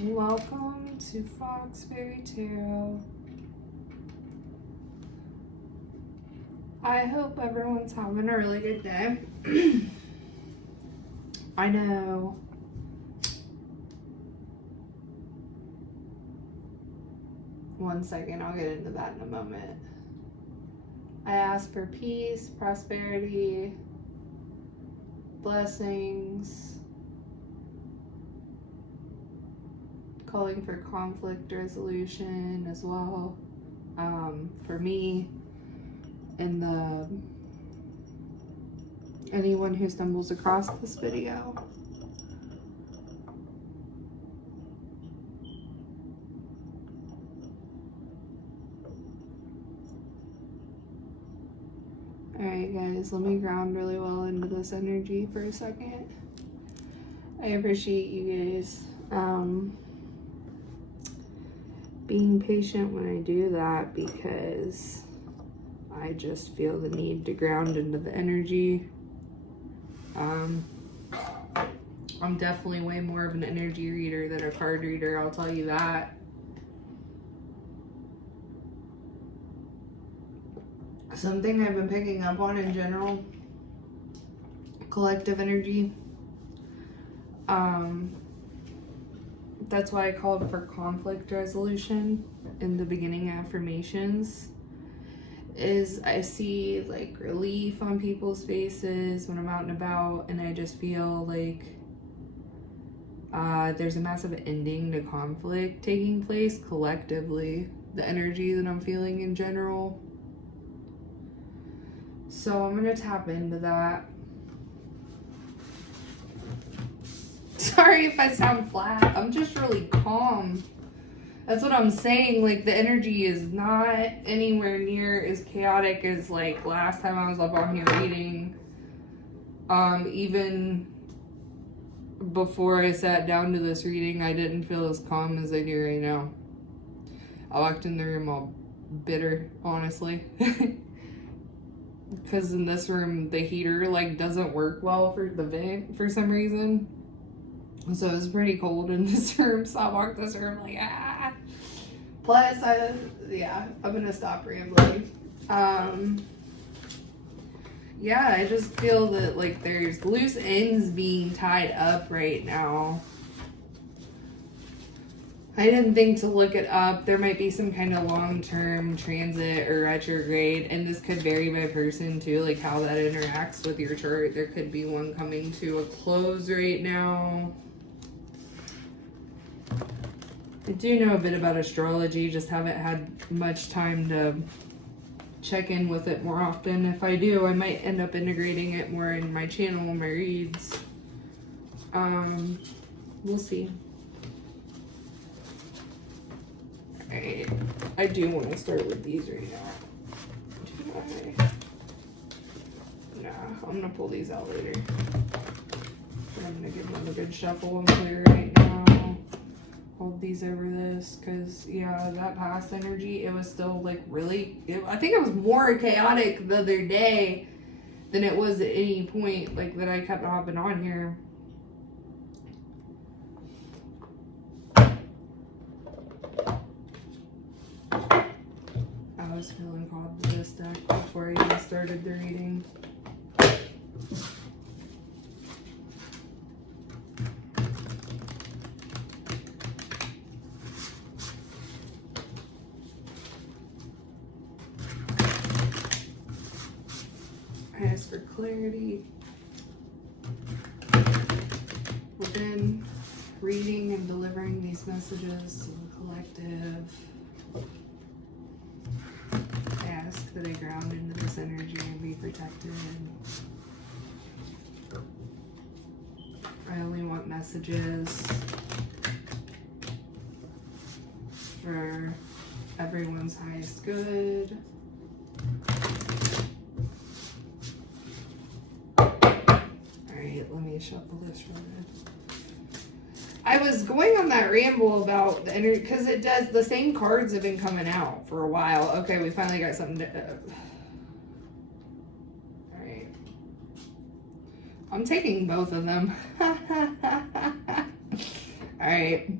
Welcome to Foxberry Tarot. I hope everyone's having a really good day. I know one second, I'll get into that in a moment. I ask for peace, prosperity, blessings, calling for conflict resolution as well, for me and anyone who stumbles across this video. Alright guys, let me ground really well into this energy for a second. I appreciate you guys being patient when I do that, because I just feel the need to ground into the energy. I'm definitely way more of an energy reader than a card reader, I'll tell you that. Something I've been picking up on in general, collective energy. That's why I called for conflict resolution in the beginning affirmations. Is I see like relief on people's faces when I'm out and about, and I just feel like there's a massive ending to conflict taking place collectively, the energy that I'm feeling in general. So I'm gonna tap into that. Sorry if I sound flat, I'm just really calm. That's what I'm saying, like the energy is not anywhere near as chaotic as like last time I was up on here reading. Even before I sat down to this reading, I didn't feel as calm as I do right now. I walked in the room all bitter, honestly. Because in this room, the heater like doesn't work well for the vent for some reason. So it's pretty cold in this room, so I walked this room like, ah. Plus, I'm gonna stop rambling. Yeah, I just feel that like there's loose ends being tied up right now. I didn't think to look it up. There might be some kind of long-term transit or retrograde, and this could vary by person too, like how that interacts with your chart. There could be one coming to a close right now. I do know a bit about astrology, just haven't had much time to check in with it more often. If I do, I might end up integrating it more in my channel, my reads. We'll see. Alright, I do want to start with these right now. Nah, I'm gonna pull these out later. I'm gonna give them a good shuffle and clear right now. Hold these over this, because yeah, that past energy, it was still like really, I think it was more chaotic the other day than it was at any point like that I kept hopping on here. I was feeling called to this deck before I even started the reading. I asked for clarity within reading and delivering these messages to the collective. I ask that I ground into this energy and be protected. I only want messages for everyone's highest good. Alright, let me shuffle this real good. I was going on that ramble about the energy, because it does, the same cards have been coming out for a while. Okay, we finally got something to... Alright. I'm taking both of them. Alright.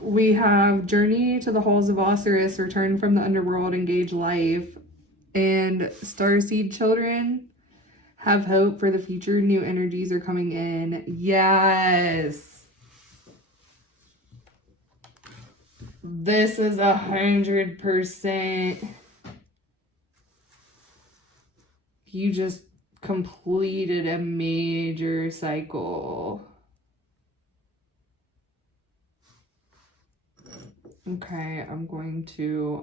we have Journey to the Halls of Osiris, Return from the Underworld, Engage Life, and Starseed Children, have hope for the future. New energies are coming in. Yes. This is 100%. You just completed a major cycle. Okay, I'm going to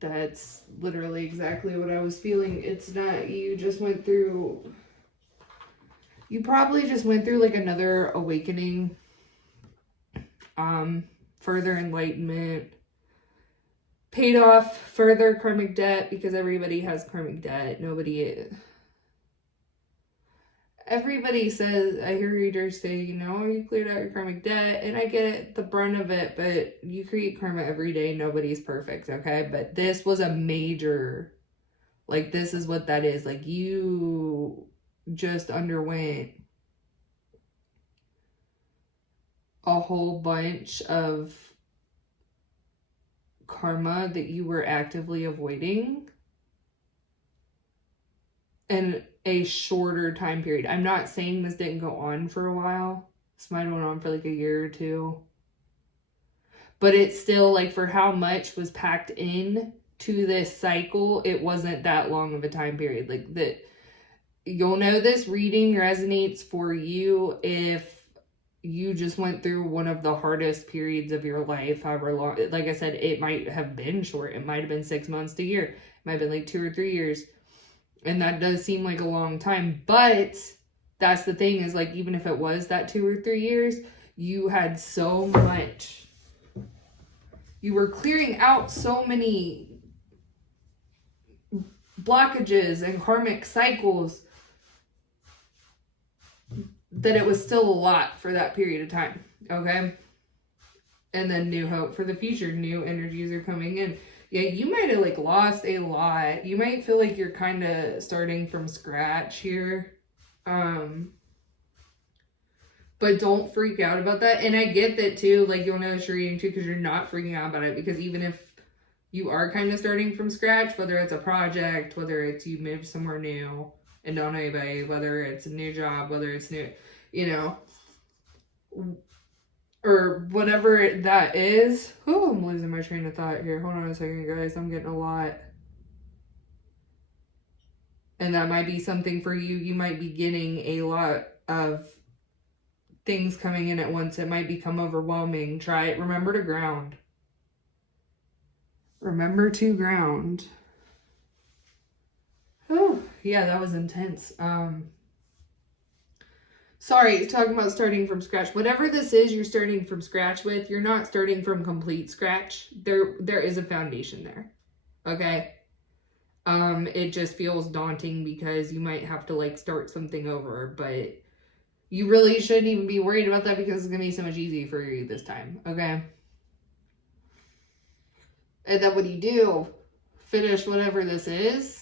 that's literally exactly what I was feeling. It's not, you probably just went through like another awakening, further enlightenment, paid off further karmic debt, because everybody has karmic debt. Everybody says, I hear readers say, you cleared out your karmic debt, and I get the brunt of it, but you create karma every day. Nobody's perfect, okay? But this was a major, like, this is what that is. Like, you just underwent a whole bunch of karma that you were actively avoiding in a shorter time period. I'm not saying this didn't go on for a while. This might have went on for like a year or two. But it's still, like, for how much was packed in to this cycle, it wasn't that long of a time period. Like, that, you'll know this reading resonates for you if you just went through one of the hardest periods of your life, however long. Like I said, it might have been short. It might have been 6 months to a year. It might have been like 2 or 3 years. And that does seem like a long time. But that's the thing, is like, even if it was that 2 or 3 years, you had so much. You were clearing out so many blockages and karmic cycles that it was still a lot for that period of time, okay? And then new hope for the future. New energies are coming in. Yeah, you might have, like, lost a lot. You might feel like you're kind of starting from scratch here. But don't freak out about that. And I get that, too. Like, you'll notice you're reading, too, because you're not freaking out about it. Because even if you are kind of starting from scratch, whether it's a project, whether it's you moved somewhere new and don't know anybody, whether it's a new job, whether it's new, or whatever that is. Oh, I'm losing my train of thought here. Hold on a second, guys. I'm getting a lot. And that might be something for you. You might be getting a lot of things coming in at once. It might become overwhelming. Try it. Remember to ground. Remember to ground. Oh, yeah, that was intense. Sorry, talking about starting from scratch. Whatever this is you're starting from scratch with, you're not starting from complete scratch. There is a foundation there. Okay? It just feels daunting because you might have to, like, start something over, but you really shouldn't even be worried about that, because it's gonna be so much easier for you this time. Okay? And then when you do finish whatever this is,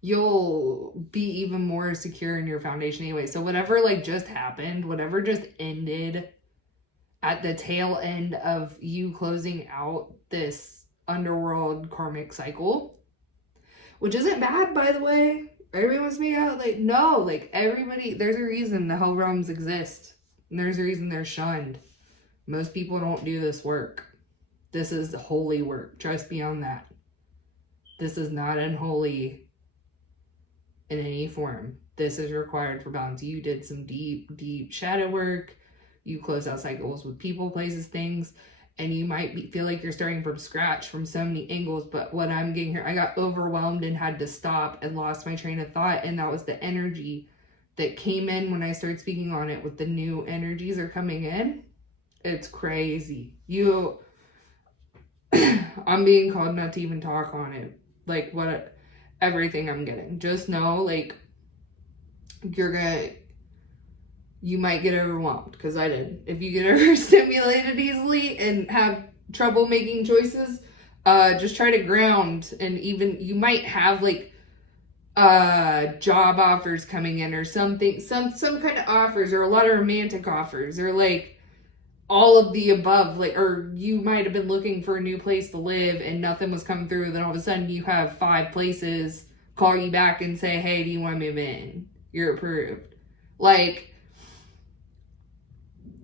you'll be even more secure in your foundation anyway. So whatever, like, just happened, whatever just ended at the tail end of you closing out this underworld karmic cycle, which isn't bad, by the way. Everybody wants me out. Like, no, like, everybody, there's a reason the hell realms exist. And there's a reason they're shunned. Most people don't do this work. This is holy work. Trust me on that. This is not unholy in any form. This is required for balance. You did some deep, deep shadow work. You close out cycles with people, places, things. And you might feel like you're starting from scratch from so many angles. But what I'm getting here, I got overwhelmed and had to stop and lost my train of thought. And that was the energy that came in when I started speaking on it, with the new energies are coming in. It's crazy. I'm being called not to even talk on it. Like, everything I'm getting. Just know, like, you might get overwhelmed, because I did. If you get overstimulated easily and have trouble making choices, just try to ground. And even you might have like job offers coming in or something, some kind of offers, or a lot of romantic offers, or like all of the above. Like, or you might have been looking for a new place to live and nothing was coming through, then all of a sudden you have 5 places call you back and say, hey, do you want to move in? You're approved. Like,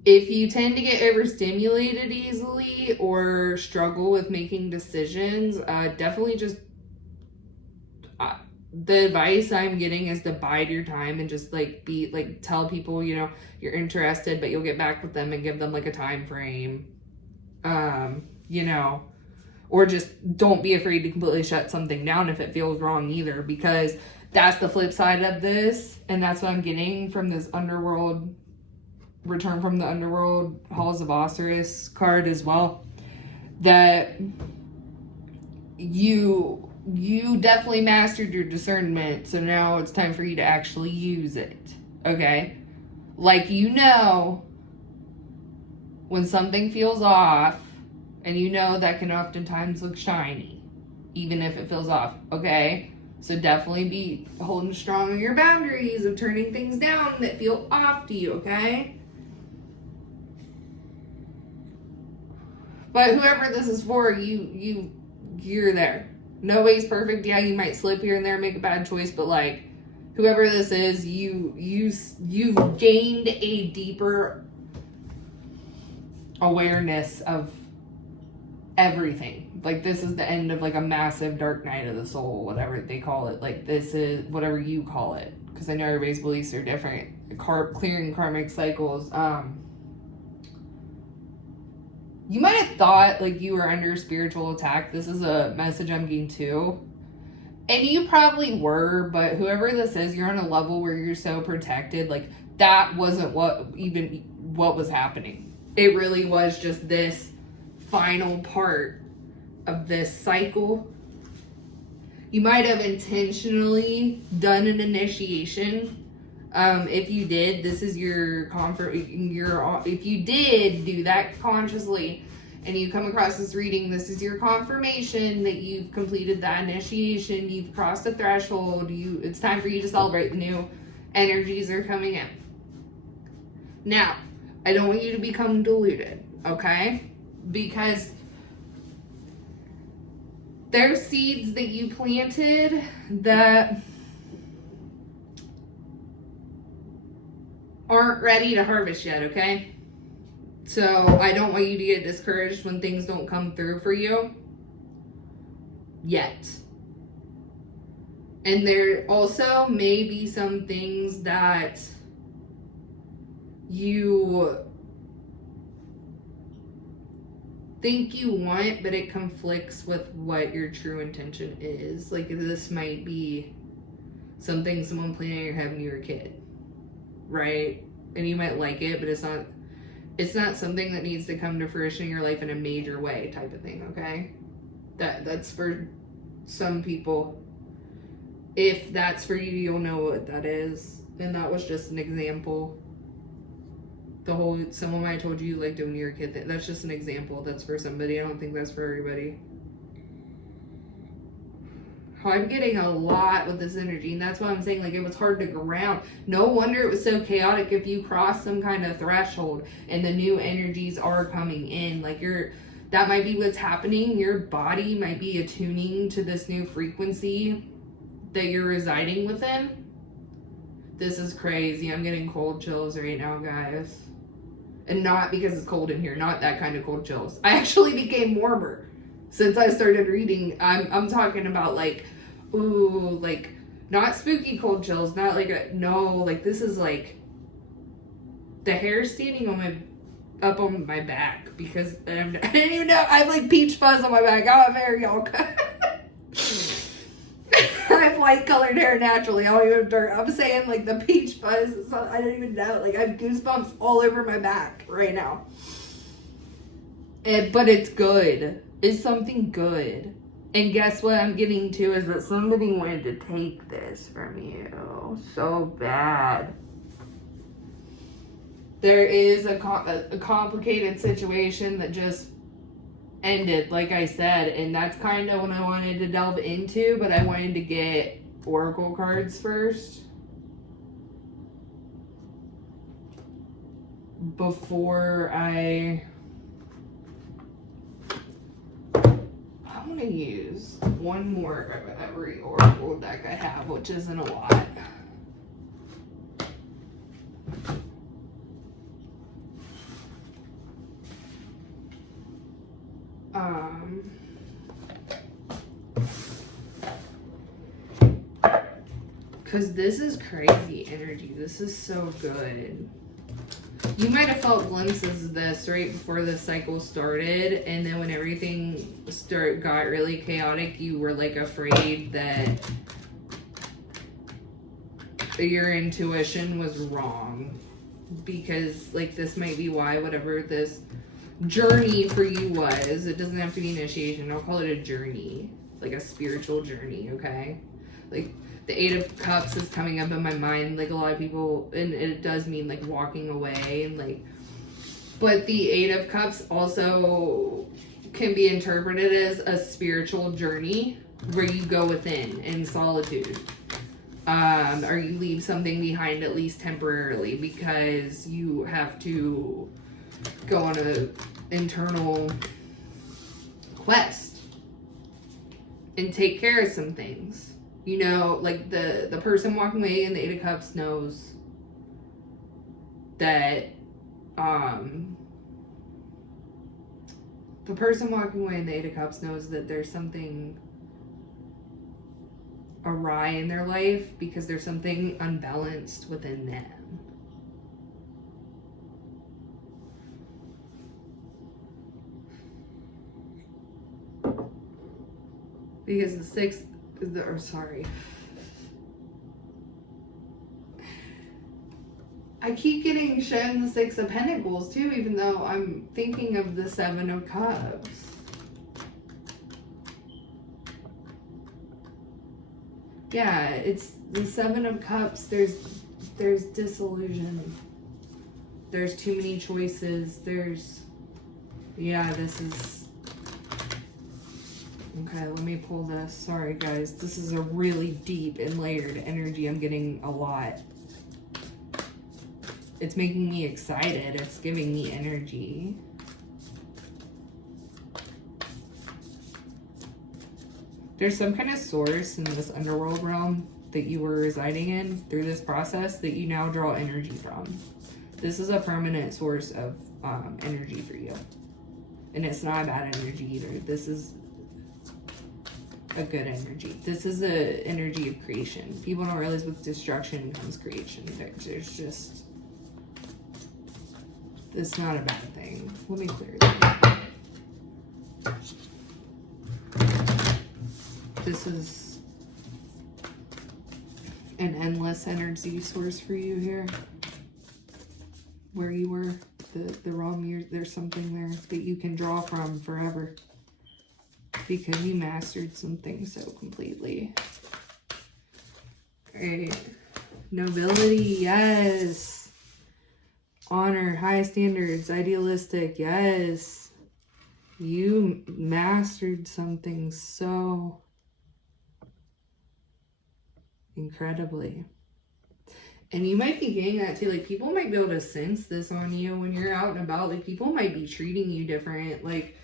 if you tend to get overstimulated easily or struggle with making decisions, definitely just the advice I'm getting is to bide your time and just like be like, tell people, you know, you're interested, but you'll get back with them and give them like a time frame. You know, or just don't be afraid to completely shut something down if it feels wrong either, because that's the flip side of this. And that's what I'm getting from this underworld, return from the underworld, Halls of Osiris card as well, that you definitely mastered your discernment, so now it's time for you to actually use it. Okay, like, you know when something feels off, and you know that can oftentimes look shiny even if it feels off. Okay, so definitely be holding strong on your boundaries of turning things down that feel off to you. Okay, but whoever this is for, you're there. Nobody's perfect. Yeah, you might slip here and there, make a bad choice, but like, whoever this is, you've gained a deeper awareness of everything. Like, this is the end of like a massive dark night of the soul, whatever they call it. Like, this is whatever you call it, because I know everybody's beliefs are different. Clearing karmic cycles. You might have thought like you were under spiritual attack. This is a message I'm getting too. And you probably were, but whoever this is, you're on a level where you're so protected. Like, that wasn't what was happening. It really was just this final part of this cycle. You might have intentionally done an initiation. If you did, this is your comfort. If you did do that consciously, and you come across this reading, this is your confirmation that you've completed that initiation. You've crossed the threshold. It's time for you to celebrate. The new energies are coming in. Now, I don't want you to become deluded, okay? Because there's seeds that you planted that aren't ready to harvest yet, okay? So I don't want you to get discouraged when things don't come through for you yet. And there also may be some things that you think you want, but it conflicts with what your true intention is. Like, this might be something someone planted in your head when you were a kid, right? And you might like it, but it's not something that needs to come to fruition in your life in a major way, type of thing, okay? That's for some people. If that's for you, you'll know what that is. And that was just an example. Someone might have told you, like, when you were a kid, that's just an example. That's for somebody. I don't think that's for everybody. I'm getting a lot with this energy, and that's why I'm saying, like, it was hard to ground. No wonder it was so chaotic. If you cross some kind of threshold and the new energies are coming in, like, that might be what's happening. Your body might be attuning to this new frequency that you're residing within. This is crazy. I'm getting cold chills right now, guys. And not because it's cold in here, not that kind of cold chills. I actually became warmer since I started reading. I'm talking about, like, ooh, like, not spooky cold chills, not like like, this is like the hair standing up on my back, because I didn't even know I have like peach fuzz on my back. I'm very all I have light colored hair naturally. I don't even dark. I'm saying, like, the peach fuzz. I don't even know. Like, I have goosebumps all over my back right now. But it's good. It's something good. And guess what I'm getting to is that somebody wanted to take this from you so bad. There is a complicated situation that just ended, like I said, and that's kind of what I wanted to delve into, but I wanted to get oracle cards first before I'm gonna use one more of every oracle deck I have, which isn't a lot. Because this is crazy energy. This is so good. You might have felt glimpses of this right before the cycle started, and then when everything got really chaotic, you were like afraid that your intuition was wrong. Because like this might be why whatever this journey for you was, it doesn't have to be initiation, I'll call it a journey, like a spiritual journey, okay? Like the 8 of Cups is coming up in my mind, like a lot of people, and it does mean like walking away, and like, but the 8 of Cups also can be interpreted as a spiritual journey where you go within in solitude, or you leave something behind at least temporarily because you have to go on a internal quest and take care of some things. You know, like the person walking away in the 8 of Cups knows that the person walking away in the 8 of Cups knows that there's something awry in their life because there's something unbalanced within them. Because the 6, I keep getting shown the 6 of Pentacles too, even though I'm thinking of the 7 of Cups. Yeah, it's the 7 of Cups. There's disillusion. There's too many choices. Yeah, this is... Okay, let me pull this. Sorry, guys. This is a really deep and layered energy. I'm getting a lot. It's making me excited. It's giving me energy. There's some kind of source in this underworld realm that you were residing in through this process that you now draw energy from. This is a permanent source of energy for you. And it's not a bad energy either. This is a good energy. This is the energy of creation. People don't realize with destruction comes creation. There's just... It's not a bad thing. Let me clear that. This is an endless energy source for you here. Where you were, the realm, there's something there that you can draw from forever. Because you mastered something so completely. Great. Nobility, yes. Honor, high standards, idealistic, yes. You mastered something so incredibly. And you might be getting that too. Like, people might be able to sense this on you when you're out and about. Like, people might be treating you different. Like,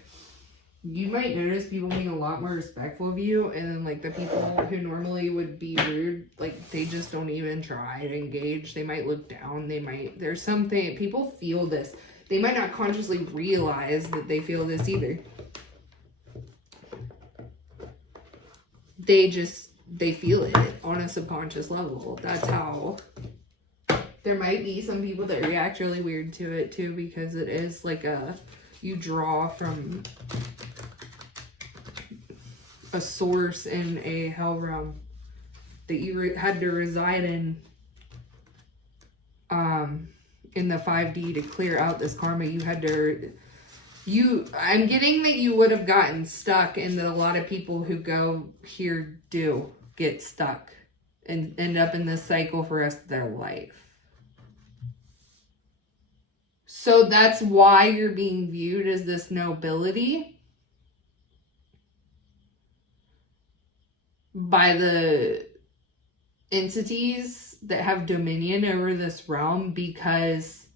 you might notice people being a lot more respectful of you, and then like the people who normally would be rude, like they just don't even try to engage. They might look down. There's something, people feel this. They might not consciously realize that they feel this either. They feel it on a subconscious level. That's how. There might be some people that react really weird to it too, because it is like you draw from a source in a hell realm that you had to reside in the 5D to clear out this karma. I'm getting that you would have gotten stuck, and that a lot of people who go here do get stuck and end up in this cycle for the rest of their life. So that's why you're being viewed as this nobility. by the entities that have dominion over this realm, because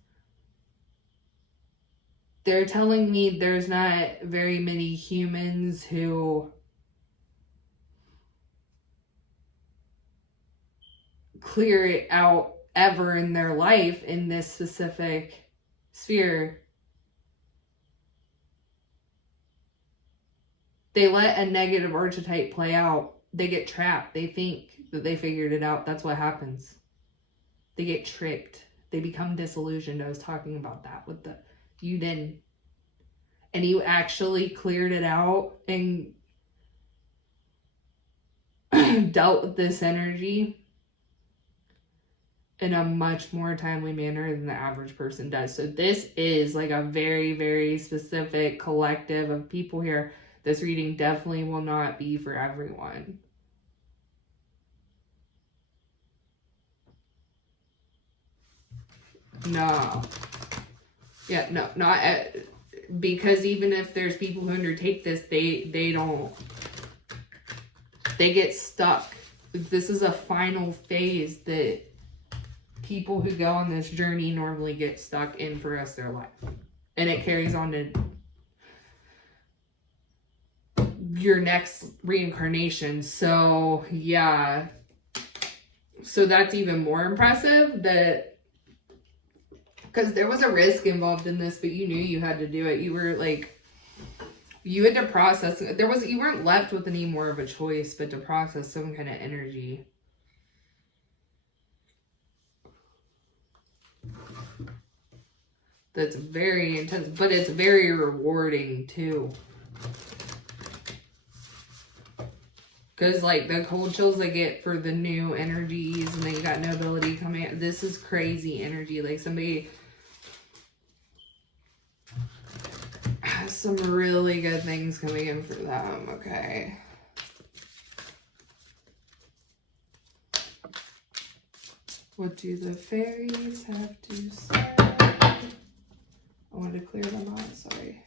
they're telling me there's not very many humans who clear it out ever in their life in this specific sphere. They let a negative archetype play out. They get trapped. They think that they figured it out. That's what happens. They get tricked. They become disillusioned. I was talking about that with the, you didn't. And you actually cleared it out and dealt with this energy in a much more timely manner than the average person does. So this is like a very, very specific collective of people here. This reading definitely will not be for everyone. No. Yeah, no, not because even if there's people who undertake this, they don't, they get stuck. This is a final phase that people who go on this journey normally get stuck in for the rest of their life. And it carries on to your next reincarnation. So yeah, so that's even more impressive, that because there was a risk involved in this, but you knew you had to do it. You were like, you had to process, you weren't left with any more of a choice but to process some kind of energy. That's very intense, but it's very rewarding too. Because like the cold chills I get for the new energies, and then you got nobility coming out. This is crazy energy. Like somebody has some really good things coming in for them. Okay. What do the fairies have to say? I wanted to clear them out, sorry.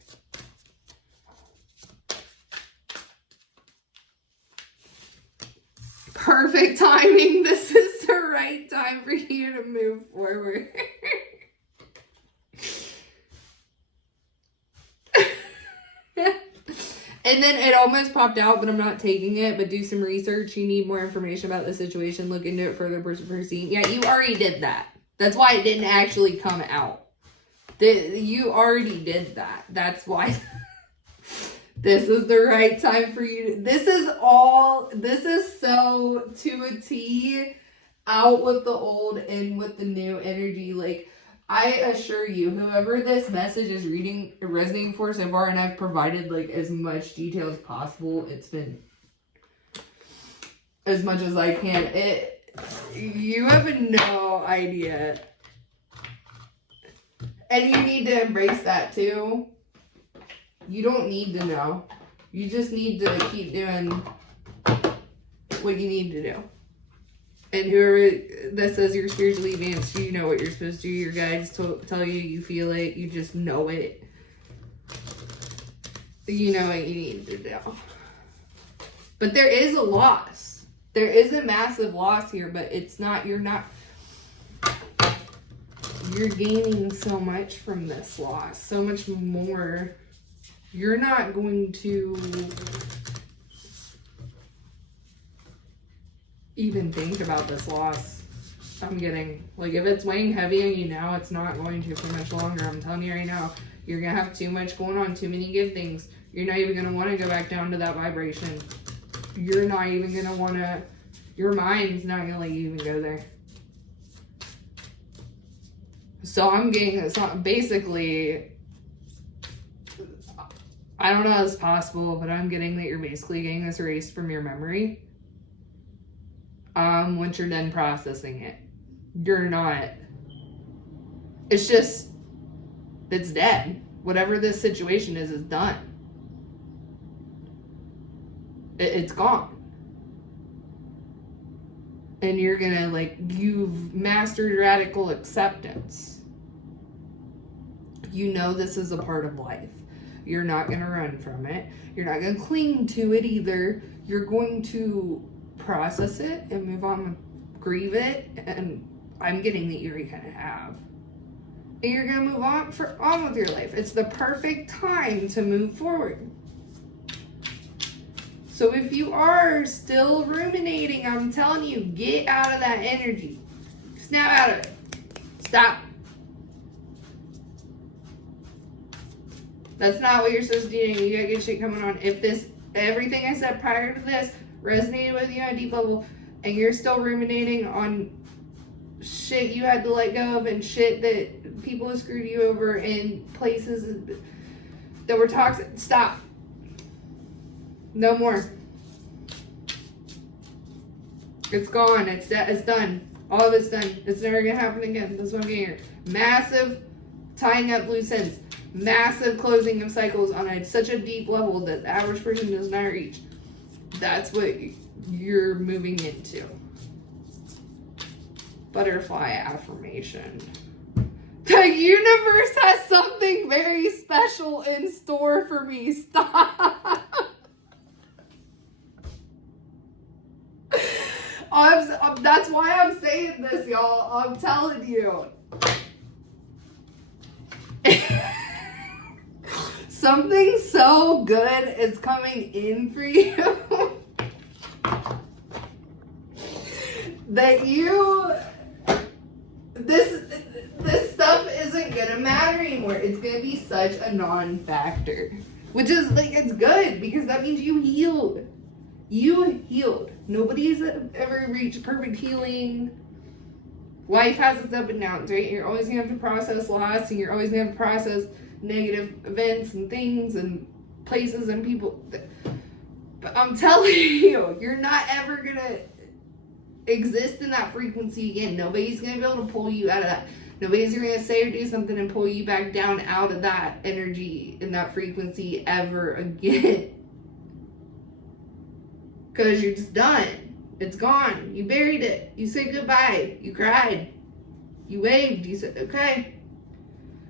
Perfect timing. This is the right time for you to move forward. And then it almost popped out, but I'm not taking it. But do some research. You need more information about the situation. Look into it further. Proceed. Yeah, you already did that. That's why it didn't actually come out. You already did that. That's why. This is the right time for you to, this is so to a T, out with the old, in with the new energy. Like, I assure you, whoever this message is resonating for so far, and I've provided like as much detail as possible. It's been as much as I can. You have no idea. And you need to embrace that too. You don't need to know. You just need to keep doing what you need to do. And whoever that says you're spiritually advanced, you know what you're supposed to do. Your guides tell you, you feel it, you just know it. You know what you need to do. But there is a loss. There is a massive loss here, but it's not, you're gaining so much from this loss. So much more. You're not going to even think about this loss. I'm getting, like, if it's weighing heavy on you now, it's not going to for much longer. I'm telling you right now, you're going to have too much going on, too many good things. You're not even going to want to go back down to that vibration. You're not even going to want to, your mind's not going to let you even go there. So I'm getting this, basically, I don't know how it's possible, but I'm getting that you're basically getting this erased from your memory. Once you're done processing it. You're not. It's just, it's dead. Whatever this situation is done. It's gone. And you're gonna, like, you've mastered radical acceptance. You know this is a part of life. You're not gonna run from it. You're not gonna cling to it either. You're going to process it and move on, grieve it, and I'm getting that you're gonna have. And you're gonna move on with your life. It's the perfect time to move forward. So if you are still ruminating, I'm telling you, get out of that energy. Snap out of it. Stop. That's not what you're supposed to be doing. You got good shit coming on. If everything I said prior to this resonated with you on a deep level, and you're still ruminating on shit you had to let go of and shit that people have screwed you over in places that were toxic, stop. No more. It's gone. It's done. All of it's done. It's never gonna happen again. That's what I'm getting here. Massive tying up loose ends. Massive closing of cycles on such a deep level that the average person does not reach. That's what you're moving into. Butterfly affirmation. The universe has something very special in store for me. Stop. That's why I'm saying this, y'all. I'm telling you. Something so good is coming in for you that this stuff isn't gonna matter anymore. It's gonna be such a non-factor, which is like, it's good because that means you healed. You healed. Nobody's ever reached perfect healing. Life has its up and downs, right? You're always gonna have to process loss, and you're always gonna have to process negative events and things and places and people. But I'm telling you, you're not ever gonna exist in that frequency again. Nobody's gonna be able to pull you out of that. Nobody's gonna say or do something and pull you back down out of that energy and that frequency ever again. Because you're just done. It's gone. You buried it. You said goodbye. You cried. You waved. You said, okay.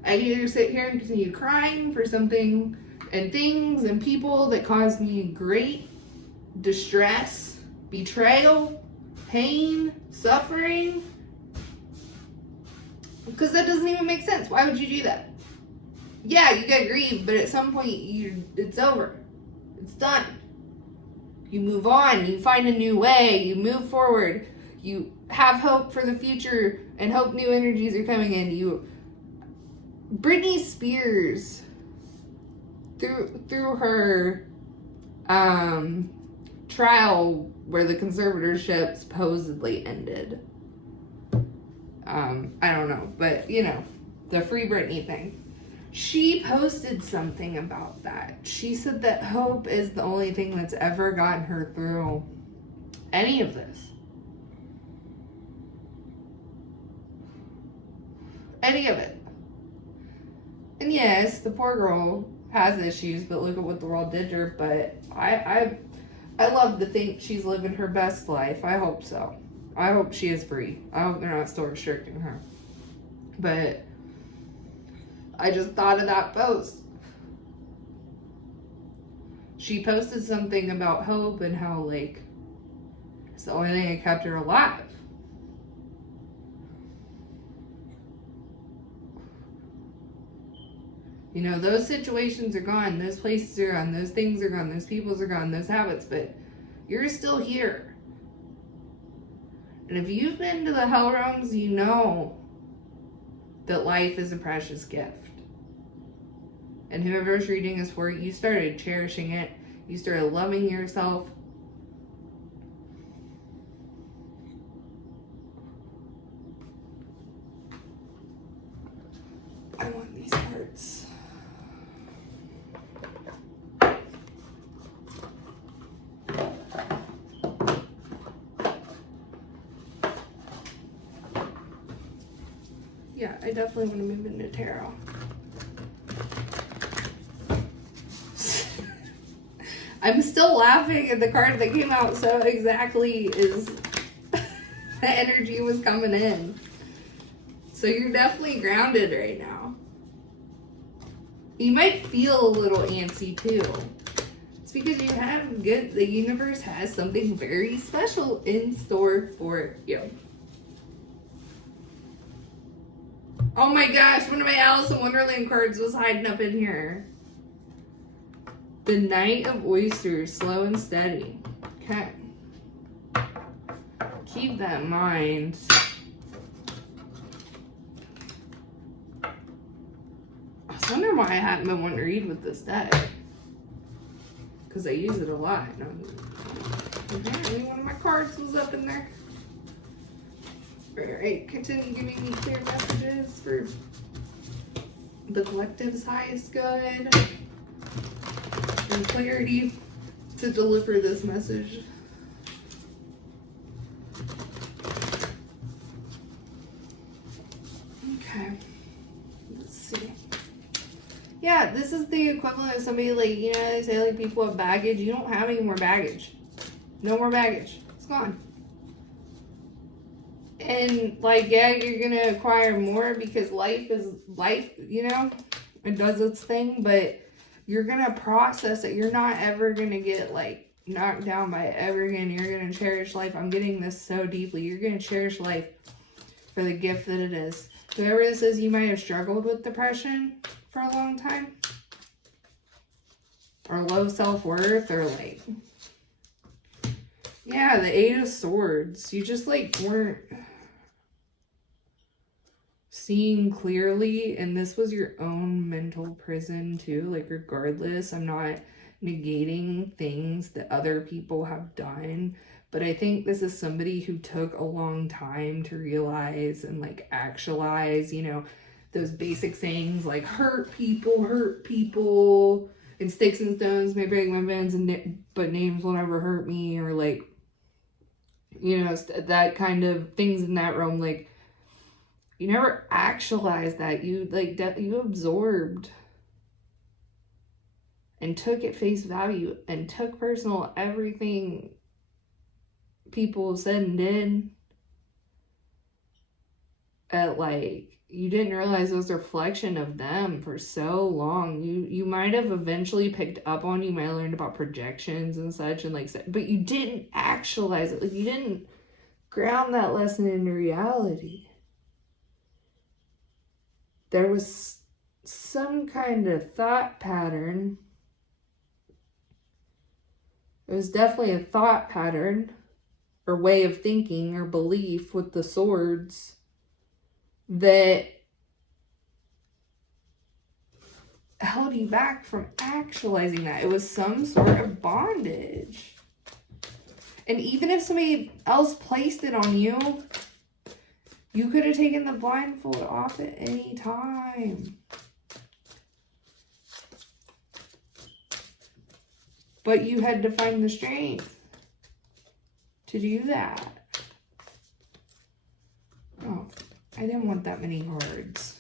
I can either sit here and continue crying for something and things and people that caused me great distress, betrayal, pain, suffering. Because that doesn't even make sense. Why would you do that? Yeah, you get grieved, but at some point, it's over. It's done. You move on. You find a new way. You move forward. You have hope for the future and hope new energies are coming in. Britney Spears, through her trial where the conservatorship supposedly ended. I don't know, but the Free Britney thing. She posted something about that. She said that hope is the only thing that's ever gotten her through any of this. Any of it. And yes, the poor girl has issues, but look at what the world did to her. But I love to think she's living her best life. I hope so. I hope she is free. I hope they're not still restricting her. But I just thought of that post. She posted something about hope and how, it's the only thing that kept her alive. Those situations are gone. Those places are gone. Those things are gone. Those peoples are gone. Those habits. But you're still here. And if you've been to the hell realms, you know that life is a precious gift. And whoever's reading this for you started cherishing it. You started loving yourself. I want these parts. Yeah, I definitely want to move into tarot. I'm still laughing at the card that came out so exactly is the energy was coming in. So you're definitely grounded right now. You might feel a little antsy too. It's because you have good, the universe has something very special in store for you. Oh my gosh, one of my Alice in Wonderland cards was hiding up in here. The Knight of Oysters, slow and steady. Okay. Keep that in mind. I was wondering why I hadn't been wanting to read with this deck. Because I use it a lot. No, apparently one of my cards was up in there. Alright, continue giving me clear messages for the collective's highest good. And clarity to deliver this message. Okay. Let's see. Yeah, this is the equivalent of somebody like, you know, they say like people have baggage. You don't have any more baggage. No more baggage. It's gone. And like, yeah, you're gonna acquire more because life is life, you know, it does its thing, but you're gonna process it. You're not ever gonna get like knocked down by it ever again. You're gonna cherish life. I'm getting this so deeply. You're gonna cherish life for the gift that it is. Whoever this is, you might have struggled with depression for a long time, or low self-worth, or like, yeah, the Eight of Swords. You just like weren't seeing clearly, and this was your own mental prison too. Like, regardless, I'm not negating things that other people have done, but I think this is somebody who took a long time to realize and like actualize, you know, those basic sayings like hurt people, and sticks and stones may break my bones, but names will never hurt me, or like, you know, that kind of things in that realm. Like, you never actualized that. You like you absorbed and took at face value and took personal everything people said and did. Like, you didn't realize it was a reflection of them for so long. You might have eventually picked up on, you might have learned about projections and such, and like, but you didn't actualize it. Like, you didn't ground that lesson into reality. There was some kind of thought pattern. It was definitely a thought pattern or way of thinking or belief with the swords that held you back from actualizing that. It was some sort of bondage. And even if somebody else placed it on you, you could have taken the blindfold off at any time. But you had to find the strength to do that. Oh, I didn't want that many cards.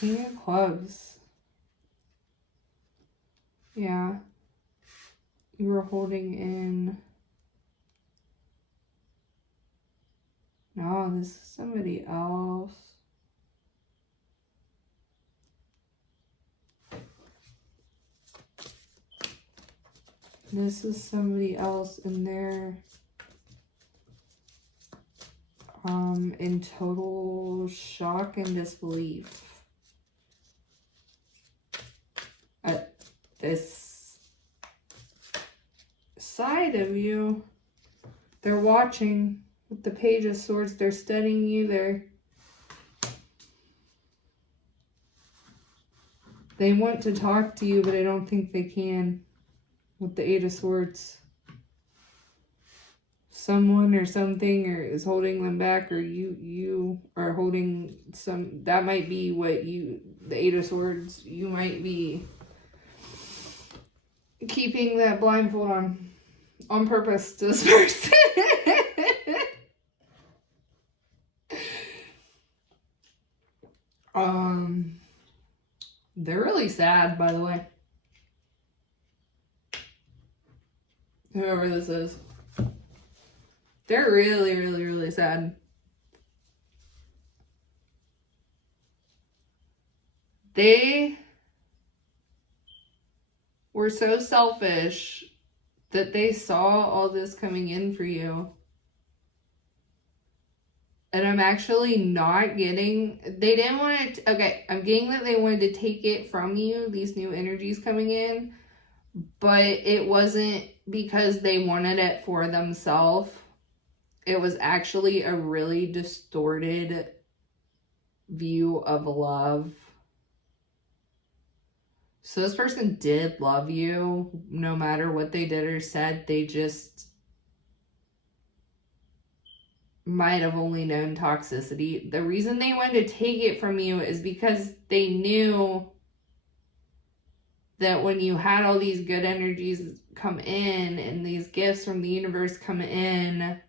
King of Clubs. Yeah. You were holding in... No, this is somebody else. This is somebody else, and they're in total shock and disbelief at this side of you. They're watching with the Page of Swords. They're studying you. They want to talk to you, but I don't think they can. With the Eight of Swords, someone or something is holding them back, or you are holding some. That might be what the Eight of Swords, you might be keeping that blindfold on purpose to this person. They're really sad, by the way. Whoever this is. They're really, really, really sad. They were so selfish that they saw all this coming in for you. And I'm actually not getting, they didn't want it, okay, I'm getting that they wanted to take it from you, these new energies coming in, but it wasn't because they wanted it for themselves. It was actually a really distorted view of love. So this person did love you, no matter what they did or said. They just might have only known toxicity. The reason they wanted to take it from you is because they knew that when you had all these good energies come in and these gifts from the universe come in,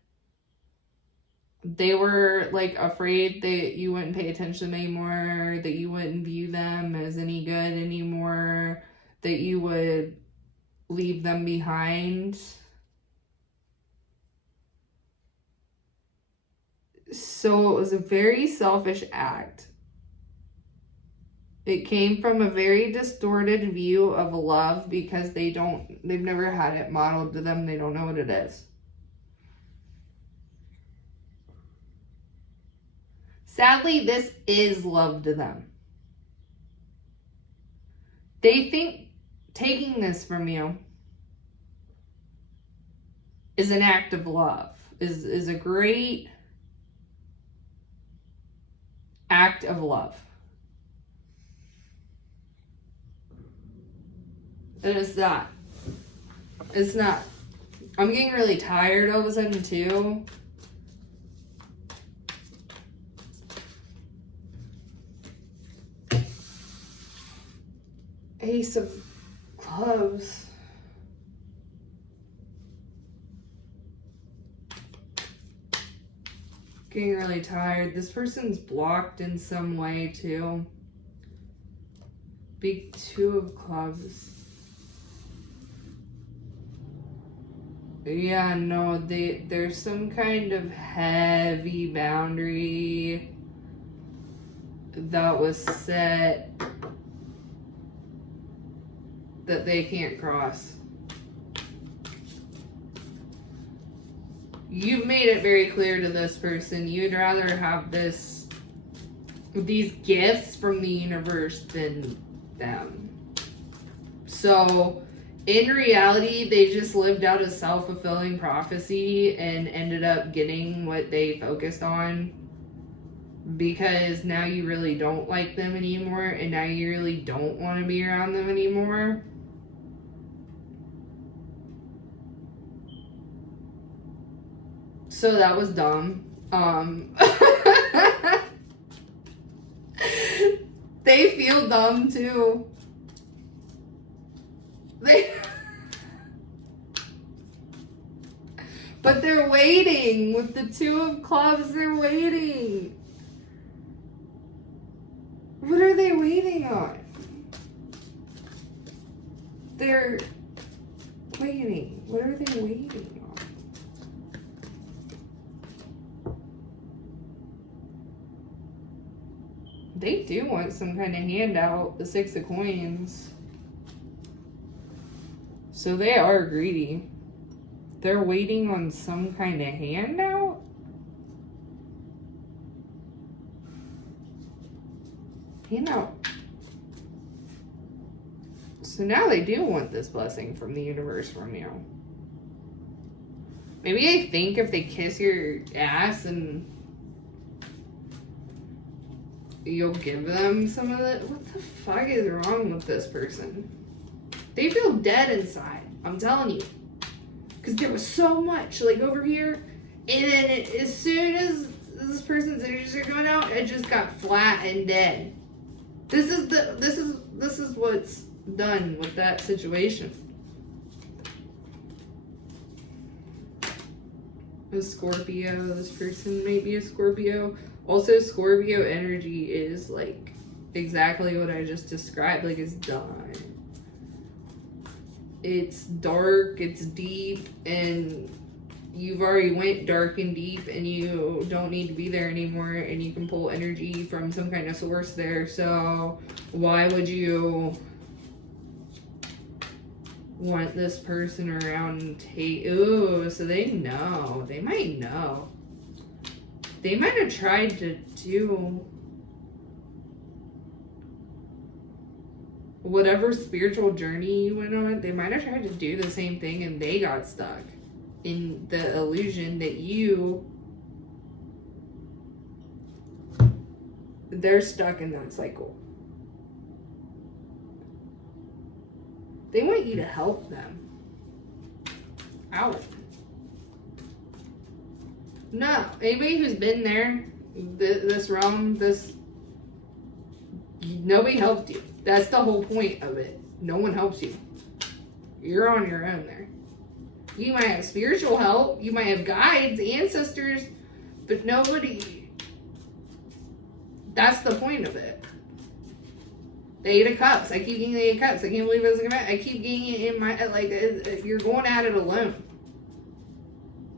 they were like afraid that you wouldn't pay attention anymore, that you wouldn't view them as any good anymore, that you would leave them behind. So it was a very selfish act. It came from a very distorted view of love because they've never had it modeled to them. They don't know what it is. Sadly, this is love to them. They think taking this from you is an act of love, is a great act of love. And it's not. It's not. I'm getting really tired all of a sudden too. Ace of Clubs. Getting really tired. This person's blocked in some way too. Big Two of Clubs. Yeah, no, there's some kind of heavy boundary that was set that they can't cross. You've made it very clear to this person you'd rather have these gifts from the universe than them. So in reality, they just lived out a self-fulfilling prophecy and ended up getting what they focused on, because now you really don't like them anymore and now you really don't want to be around them anymore. So that was dumb. They feel dumb too. But they're waiting with the Two of Clubs. They're waiting. What are they waiting on? They're waiting. What are they waiting on? They do want some kind of handout, the Six of Coins. So they are greedy. They're waiting on some kind of handout? Handout. So now they do want this blessing from the universe from you. Maybe they think if they kiss your ass and you'll give them some of it. What the fuck is wrong with this person? They feel dead inside. I'm telling you. Because there was so much, like, over here. And then as soon as this person's energies are going out, it just got flat and dead. This is what's done with that situation. A Scorpio. This person may be a Scorpio. Also, Scorpio energy is like exactly what I just described. Like, it's done. It's dark, it's deep, and you've already went dark and deep and you don't need to be there anymore, and you can pull energy from some kind of source there. So why would you want this person around and take... Ooh, so they know. They might know. They might have tried to do whatever spiritual journey you went on. They might have tried to do the same thing, and they got stuck in the illusion that they're stuck in that cycle. They want you to help them out. No, anybody who's been there, this realm, nobody helped you. That's the whole point of it. No one helps you. You're on your own there. You might have spiritual help, you might have guides, ancestors, but nobody. That's the point of it. The Eight of Cups. I keep getting the Eight of Cups. I can't believe it's gonna. I keep getting it in my, like, you're going at it alone.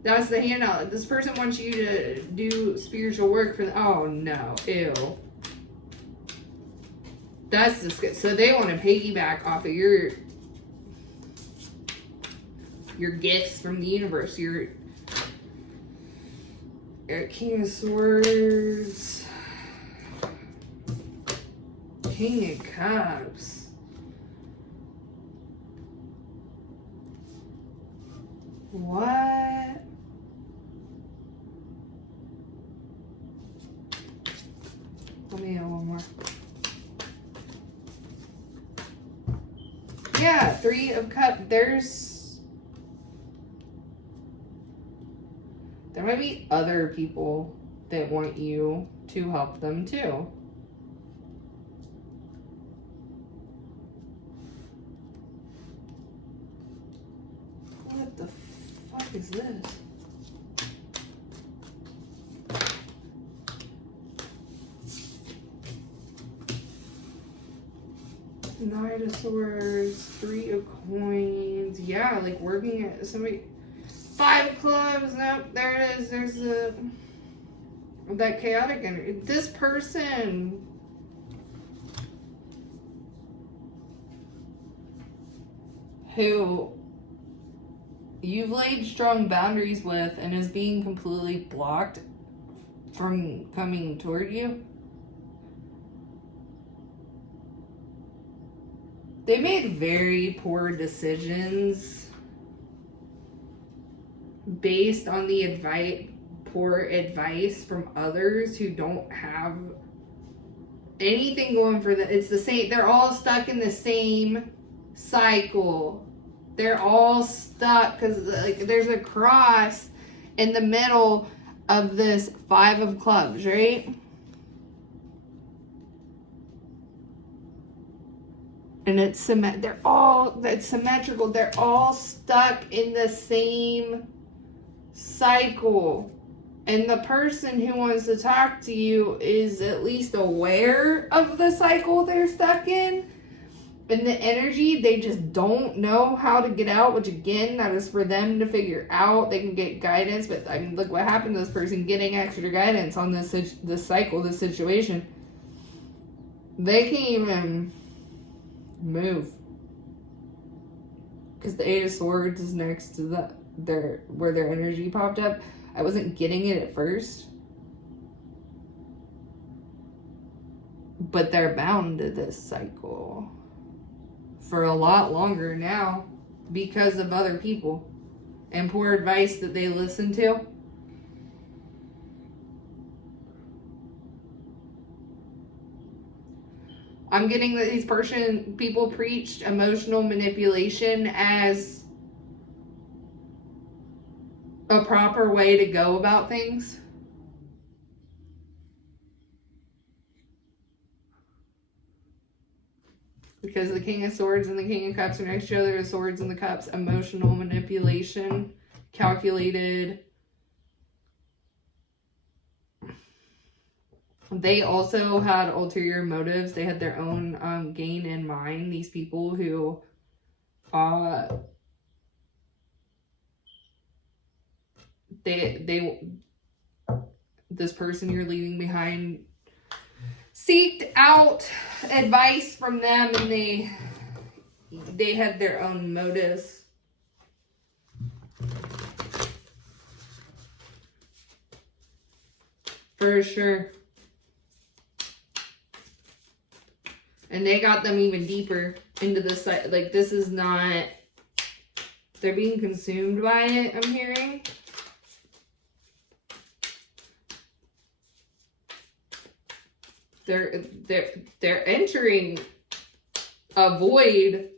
That's the handout. This person wants you to do spiritual work for them. Oh no, ew. That's disgusting. So they want to piggyback off of your gifts from the universe. Your King of Swords, King of Cups. What? Let me have one more. Yeah, Three of Cups. There might be other people that want you to help them too. What the fuck is this? Knight of Swords, Three of Coins. Yeah, like working at somebody. Five of Clubs. Nope, there it is. There's that chaotic energy. This person who you've laid strong boundaries with and is being completely blocked from coming toward you. They made very poor decisions based on the poor advice from others who don't have anything going for them. It's the same. They're all stuck in the same cycle. They're all stuck because, like, there's a cross in the middle of this Five of Clubs, right? And it's symmetrical. They're all stuck in the same cycle. And the person who wants to talk to you is at least aware of the cycle they're stuck in. And the energy, they just don't know how to get out, which again, that is for them to figure out. They can get guidance, but I mean, look what happened to this person getting extra guidance on this cycle, this situation. They can't even move. Because the Eight of Swords is next to where their energy popped up. I wasn't getting it at first. But they're bound to this cycle for a lot longer now because of other people and poor advice that they listen to. I'm getting that these people preached emotional manipulation as a proper way to go about things. Because the King of Swords and the King of Cups are next to each other. The Swords and the Cups, emotional manipulation, calculated. They also had ulterior motives. They had their own gain in mind. These people who this person you're leaving behind seeked out advice from them, and they had their own motives. For sure. And they got them even deeper into the site. Like, this is not... They're being consumed by it, I'm hearing. They're entering a void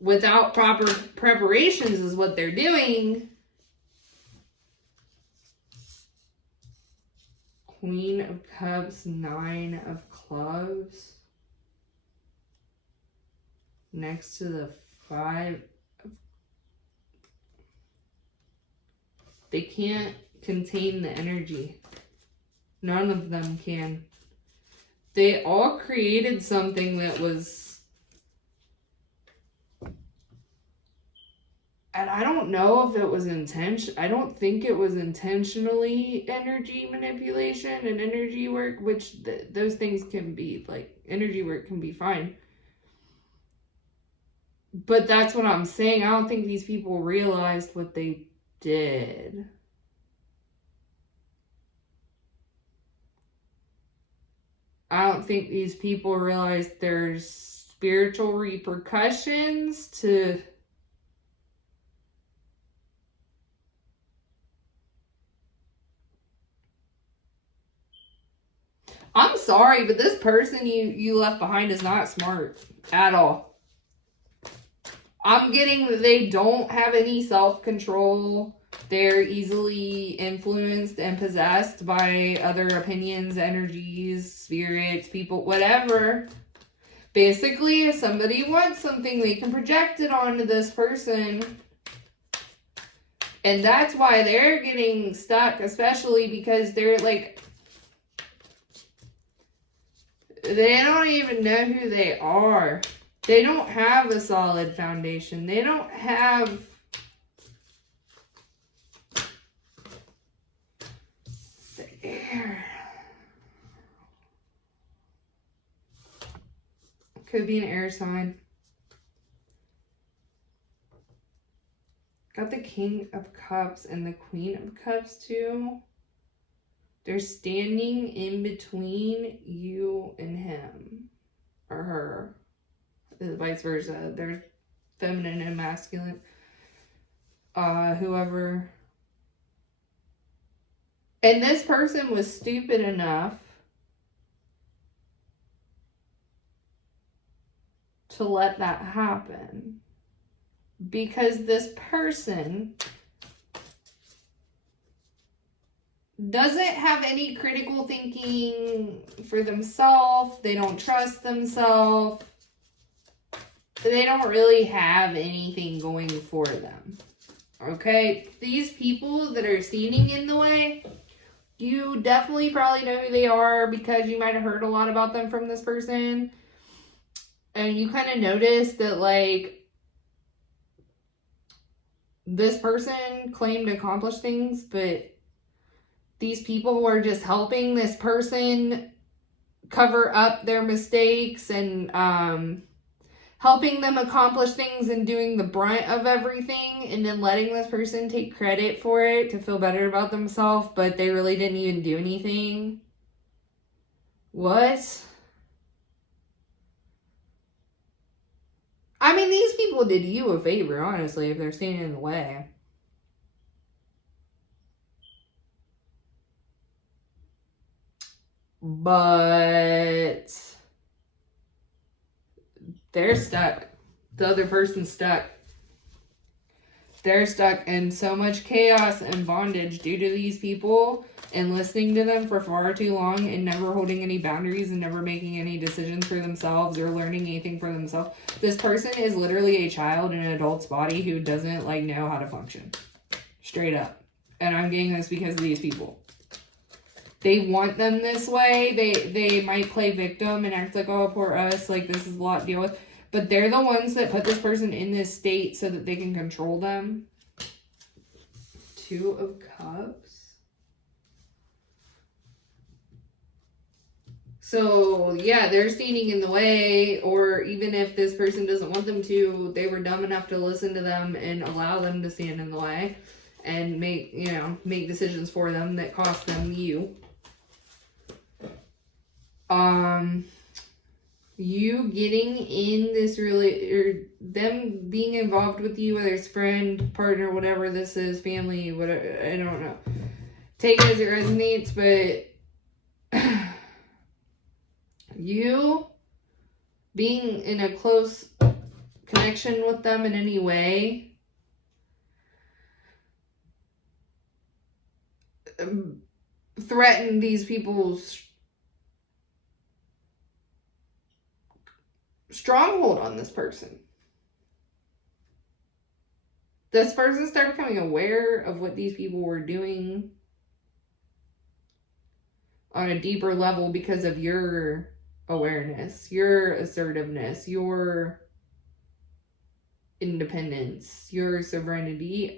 without proper preparations is what they're doing. Queen of Cups, 9 of Clubs. Next to the 5. They can't contain the energy. None of them can. They all created something that was... And I don't know if it was I don't think it was intentionally energy manipulation and energy work, which those things can be, like, energy work can be fine. But that's what I'm saying. I don't think these people realized what they did. I don't think these people realized there's spiritual repercussions to... I'm sorry, but this person you left behind is not smart at all. I'm getting that they don't have any self-control. They're easily influenced and possessed by other opinions, energies, spirits, people, whatever. Basically, if somebody wants something, they can project it onto this person. And that's why they're getting stuck, especially because they're like... They don't even know who they are. They don't have a solid foundation. They don't have... the air. Could be an air sign. Got the King of Cups and the Queen of Cups too. They're standing in between you and him. Or her. Vice versa. They're feminine and masculine. Whoever. And this person was stupid enough to let that happen. Because this person doesn't have any critical thinking for themselves. They don't trust themselves. They don't really have anything going for them. Okay? These people that are standing in the way, you definitely probably know who they are because you might have heard a lot about them from this person. And you kind of notice that, like, this person claimed to accomplish things, but these people were just helping this person cover up their mistakes and helping them accomplish things and doing the brunt of everything, and then letting this person take credit for it to feel better about themselves, but they really didn't even do anything. What? I mean, these people did you a favor, honestly, if they're standing in the way. But they're stuck. The other person's stuck. They're stuck in so much chaos and bondage due to these people and listening to them for far too long and never holding any boundaries and never making any decisions for themselves or learning anything for themselves. This person is literally a child in an adult's body who doesn't like know how to function. Straight up. And I'm getting this because of these people. They want them this way. They might play victim and act like, oh, poor us, like this is a lot to deal with. But they're the ones that put this person in this state so that they can control them. Two of Cups. So, yeah, they're standing in the way, or even if this person doesn't want them to, they were dumb enough to listen to them and allow them to stand in the way and make decisions for them that cost them you. You getting in this or them being involved with you, whether it's friend, partner, whatever this is, family, whatever, I don't know. Take it as it resonates, but you being in a close connection with them in any way threaten these people's stronghold on this person. This person started becoming aware of what these people were doing on a deeper level because of your awareness, your assertiveness, your independence, your sovereignty.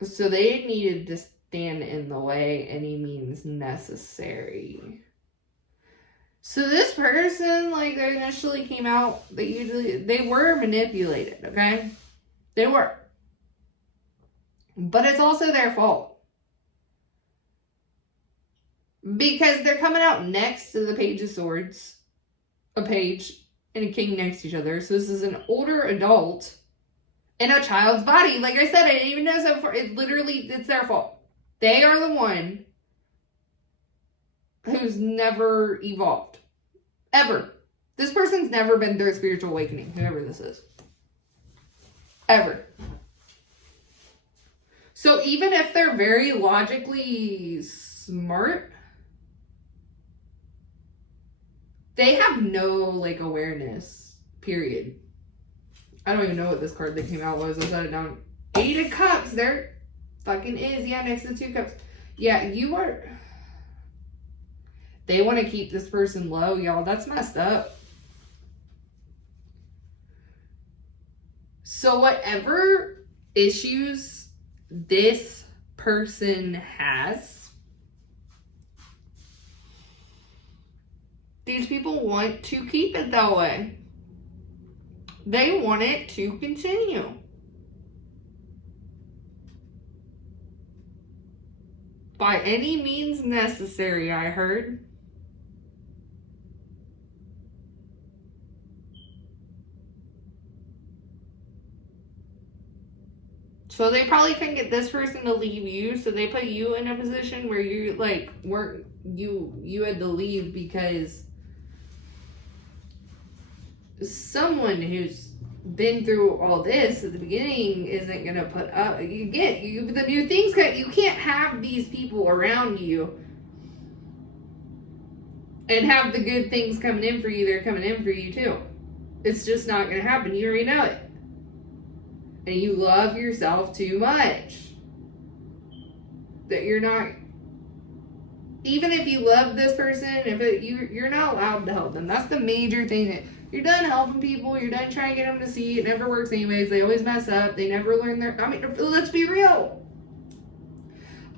So they needed to stand in the way any means necessary. So this person, like, they initially came out, they were manipulated, okay? They were. But it's also their fault. Because they're coming out next to the Page of Swords. A page and a king next to each other. So this is an older adult in a child's body. Like I said, I didn't even know so far. It's their fault. They are the one who's never evolved. Ever. This person's never been through a spiritual awakening, whoever this is. Ever. So even if they're very logically smart, they have no, like, awareness, period. I don't even know what this card that came out was. I set it down. 8 of Cups. There fucking is. Yeah, next to 2 Cups. Yeah, you are... They want to keep this person low, y'all. That's messed up. So whatever issues this person has, these people want to keep it that way. They want it to continue. By any means necessary, I heard. So they probably couldn't get this person to leave you, so they put you in a position where you, like, weren't, you had to leave because someone who's been through all this at the beginning isn't gonna put up. The new things. You can't have these people around you and have the good things coming in for you. They're coming in for you too. It's just not gonna happen. You already know it. And you love yourself too much that you're not. Even if you love this person, you're not allowed to help them. That's the major thing. That you're done helping people. You're done trying to get them to see. It never works anyways. They always mess up. They never learn let's be real.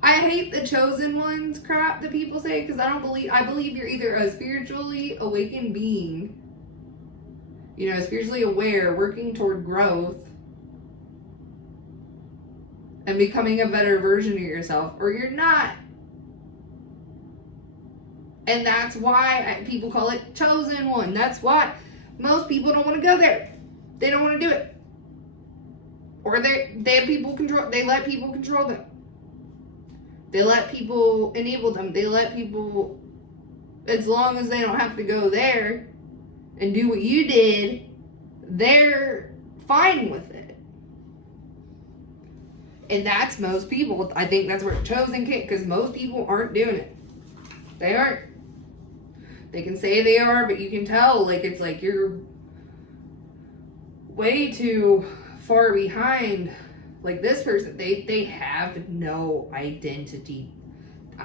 I hate the chosen ones crap that people say because I believe you're either a spiritually awakened being, spiritually aware, working toward growth and becoming a better version of yourself, or you're not. And that's why people call it chosen one. That's why most people don't want to go there. They don't want to do it. Or they have people control. They let people control them. They let people enable them. They let people, as long as they don't have to go there and do what you did, they're fine with it. And that's most people. I think that's where chosen came, because most people aren't doing it. They aren't. They can say they are, but you can tell, like, it's like you're way too far behind. Like this person, they have no identity.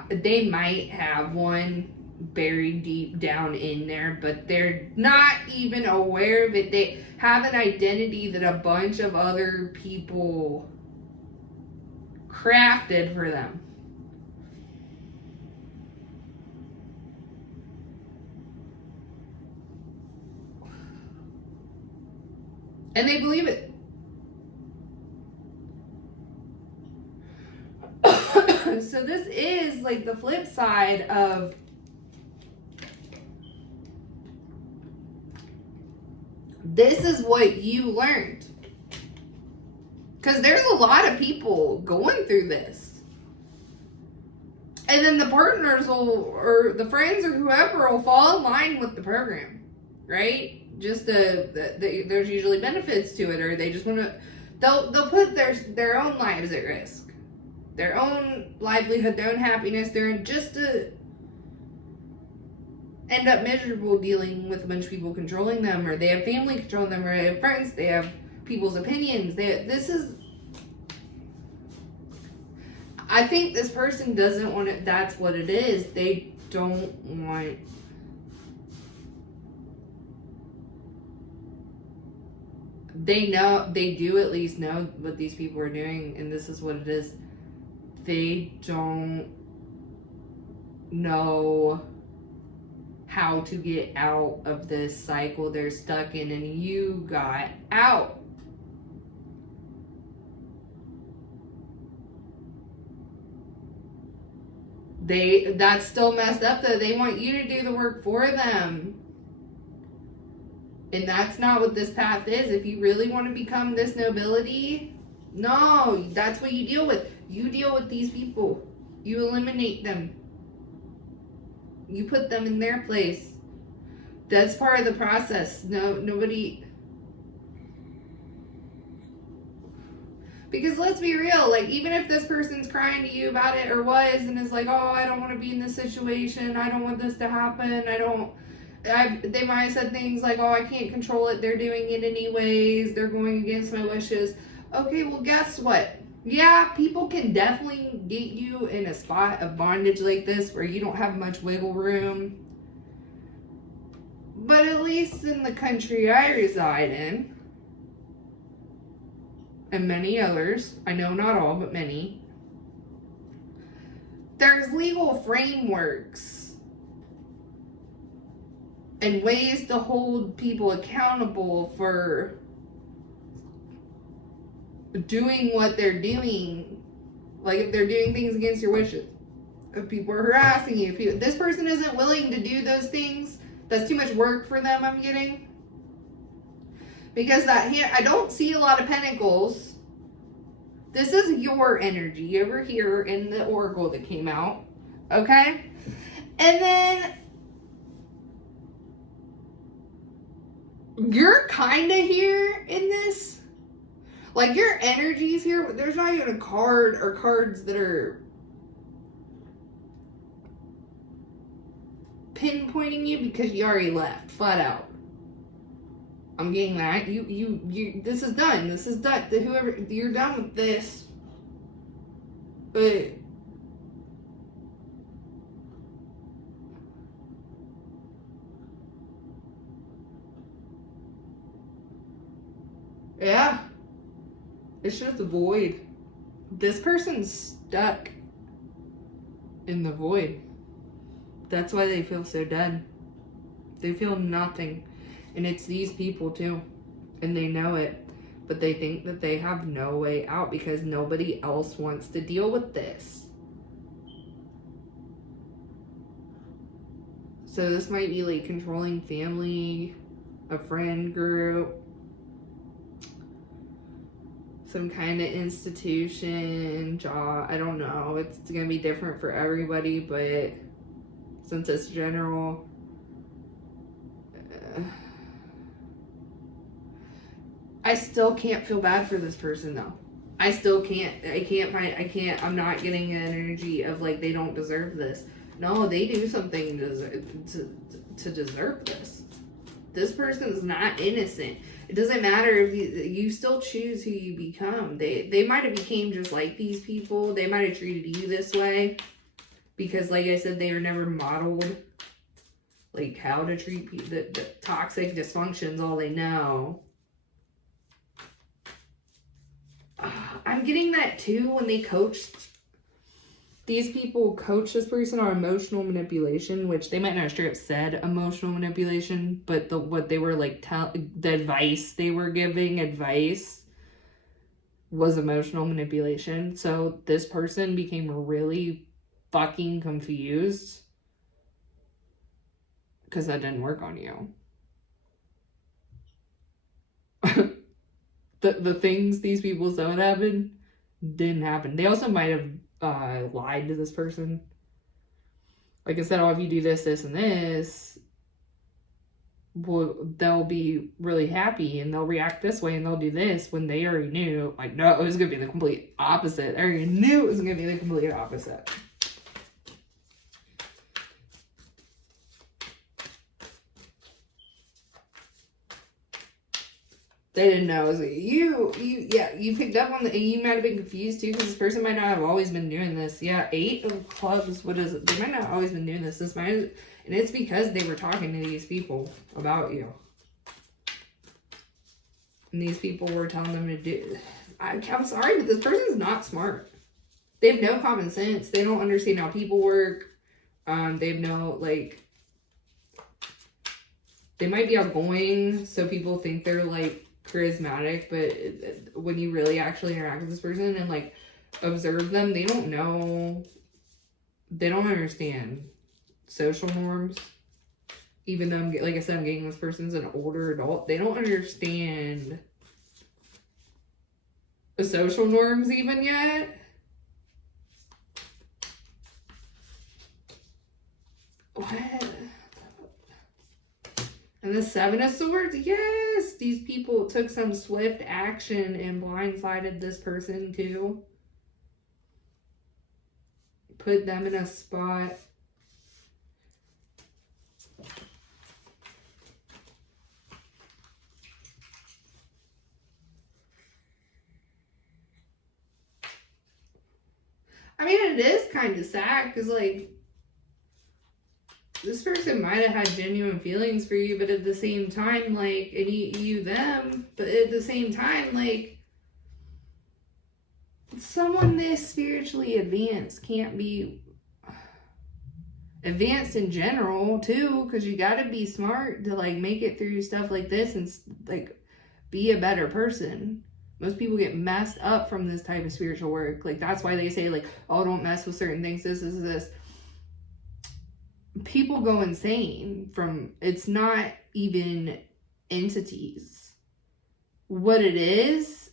They might have one, buried deep down in there, but they're not even aware of it. They have an identity that a bunch of other people crafted for them. And they believe it. So this is like the flip side of this is what you learned. Because there's a lot of people going through this. And then the partners will, or the friends or whoever will fall in line with the program, right? Just there's usually benefits to it, or they just want to, they'll put their own lives at risk, their own livelihood, their own happiness. They're just to end up miserable dealing with a bunch of people controlling them, or they have family controlling them, or they have friends, they have people's opinions. I think this person doesn't want it. That's what it is. They don't want. They know, they do at least know what these people are doing, and this is what it is. They don't know how to get out of this cycle they're stuck in, and you got out. That's still messed up though. They want you to do the work for them. And that's not what this path is. If you really want to become this nobility, no, that's what you deal with. You deal with these people. You eliminate them. You put them in their place. That's part of the process. Nobody. Because let's be real, like, even if this person's crying to you about it or was, and is like, oh, I don't want to be in this situation, I don't want this to happen, they might have said things like, oh, I can't control it, they're doing it anyways, they're going against my wishes. Okay, well, guess what? Yeah, people can definitely get you in a spot of bondage like this where you don't have much wiggle room. But at least in the country I reside in, and many others, I know not all, but many, there's legal frameworks and ways to hold people accountable for doing what they're doing. Like if they're doing things against your wishes, if people are harassing you, if this person isn't willing to do those things, that's too much work for them, I'm getting. Because that here, I don't see a lot of pentacles. This is your energy over here in the oracle that came out. Okay? And then you're kind of here in this. Like your energy's here, but there's not even a card or cards that are pinpointing you because you already left, flat out. I'm getting that. You, this is done. This is done. Whoever, you're done with this. But yeah, it's just a void. This person's stuck in the void. That's why they feel so dead. They feel nothing. And it's these people too. And they know it. But they think that they have no way out because nobody else wants to deal with this. So this might be like controlling family, a friend group, some kind of institution, job. I don't know. It's going to be different for everybody, but since it's general, I still can't feel bad for this person though. I still can't. I'm not getting an energy of like they don't deserve this. No, they do something to deserve this. This person's not innocent. It doesn't matter if you still choose who you become. They might have became just like these people. They might have treated you this way. because, like I said, they are never modeled like how to treat people. The toxic dysfunction's all they know. I'm getting that too when they coached. These people coach this person on emotional manipulation, which they might not straight up said emotional manipulation, but what they were like, the advice they were giving was emotional manipulation. So this person became really fucking confused because that didn't work on you. the things these people said would happen didn't happen. They also might have lied to this person. Like I said, oh, if you do this, this, and this, well, they'll be really happy and they'll react this way and they'll do this, when they already knew, like, no, it was going to be the complete opposite. I already knew it was going to be the complete opposite. They didn't know. It was like, you picked up on you might have been confused too, because this person might not have always been doing this. Yeah, 8 of clubs, what is it? They might not have always been doing this. And it's because they were talking to these people about you. And these people were telling them to do, I'm sorry, but this person's not smart. They have no common sense. They don't understand how people work. They have no, like, they might be outgoing, so people think they're, like, charismatic, but when you really actually interact with this person and, like, observe them, they don't know, they don't understand social norms. Even though, like I said, I'm getting this person's an older adult, they don't understand the social norms even yet. What? And the 7 of Swords, yes! These people took some swift action and blindsided this person too. Put them in a spot. I mean, it is kind of sad, because, like, this person might have had genuine feelings for you, but at the same time, like, and you them, but at the same time, like, someone this spiritually advanced can't be advanced in general, too, because you gotta be smart to, like, make it through stuff like this and, like, be a better person. Most people get messed up from this type of spiritual work. Like, that's why they say, like, oh, don't mess with certain things, this. People go insane from, it's not even entities. What it is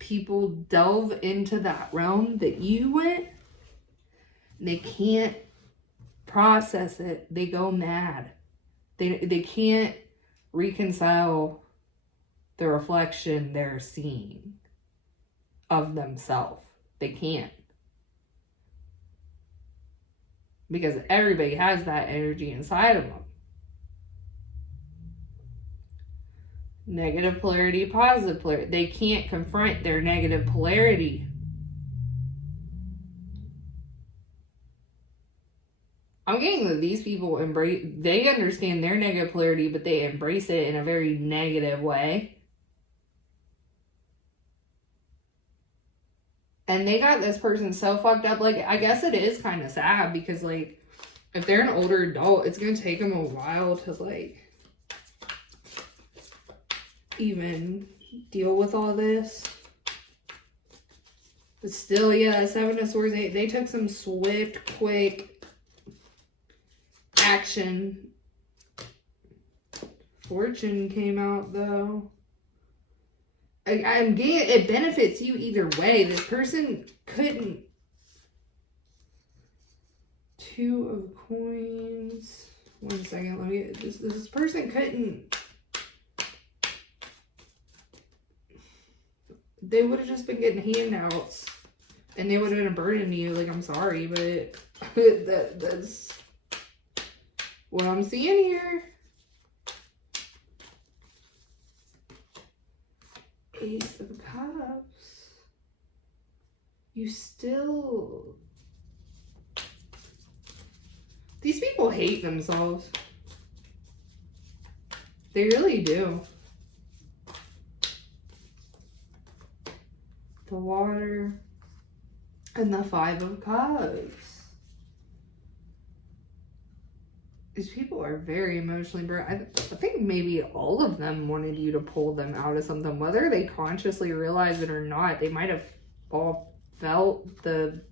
people delve into that realm that you went, and they can't process it. They go mad. They can't reconcile the reflection they're seeing of themselves. They can't. Because everybody has that energy inside of them. Negative polarity, positive polarity. They can't confront their negative polarity. I'm getting that these people they understand their negative polarity, but they embrace it in a very negative way. And they got this person so fucked up. Like, I guess it is kind of sad, because, like, if they're an older adult, it's going to take them a while to, like, even deal with all this. But still, yeah, 7 of Swords, they took some swift, quick action. Fortune came out, though. I'm getting it benefits you either way. This person couldn't. 2 of Coins. 1 second. Let me get this. This person couldn't. They would have just been getting handouts, and they would have been a burden to you. Like, I'm sorry, but that's what I'm seeing here. Ace of Cups. You still These people hate themselves. They really do. The water and the Five of Cups. These people are very emotionally burnt. I think maybe all of them wanted you to pull them out of something. Whether they consciously realize it or not, they might have all felt that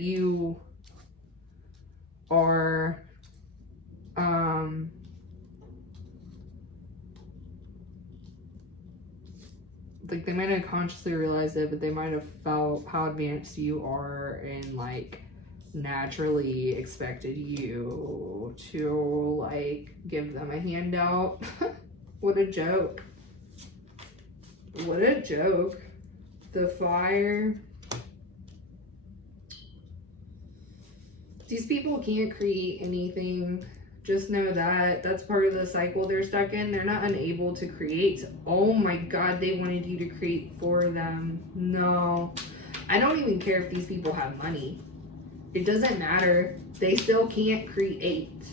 you are like they might have consciously realized it, but they might have felt how advanced you are and like naturally expected you to like give them a handout. What a joke. What a joke. The Fire. These people can't create anything. Just know that. That's part of the cycle they're stuck in. They're not unable to create. Oh my God, they wanted you to create for them. No. I don't even care if these people have money. It doesn't matter. They still can't create.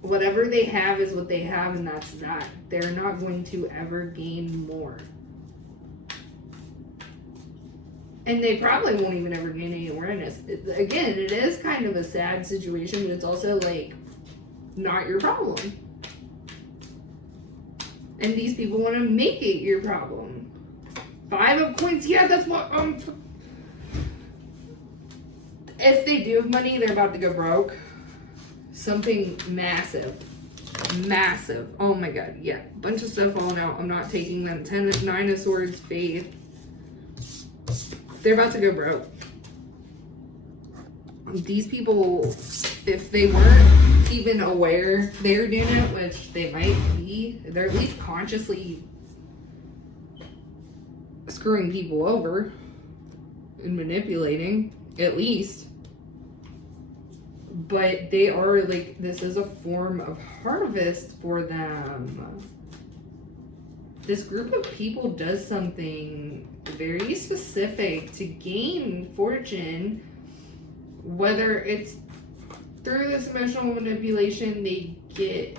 Whatever they have is what they have, and that's that. They're not going to ever gain more. And they probably won't even ever gain any awareness. Again, it is kind of a sad situation, but it's also like not your problem. And these people want to make it your problem. Five of Coins, yeah, that's what, if they do have money, they're about to go broke. Something massive. Massive. Oh my God, yeah. Bunch of stuff falling out. I'm not taking them. 9 of Swords, Faith. They're about to go broke. These people, if they weren't even aware they were doing it, which they might be, they're at least consciously screwing people over and manipulating, at least. But they are like, this is a form of harvest for them. This group of people does something very specific to gain fortune, whether it's through this emotional manipulation they get,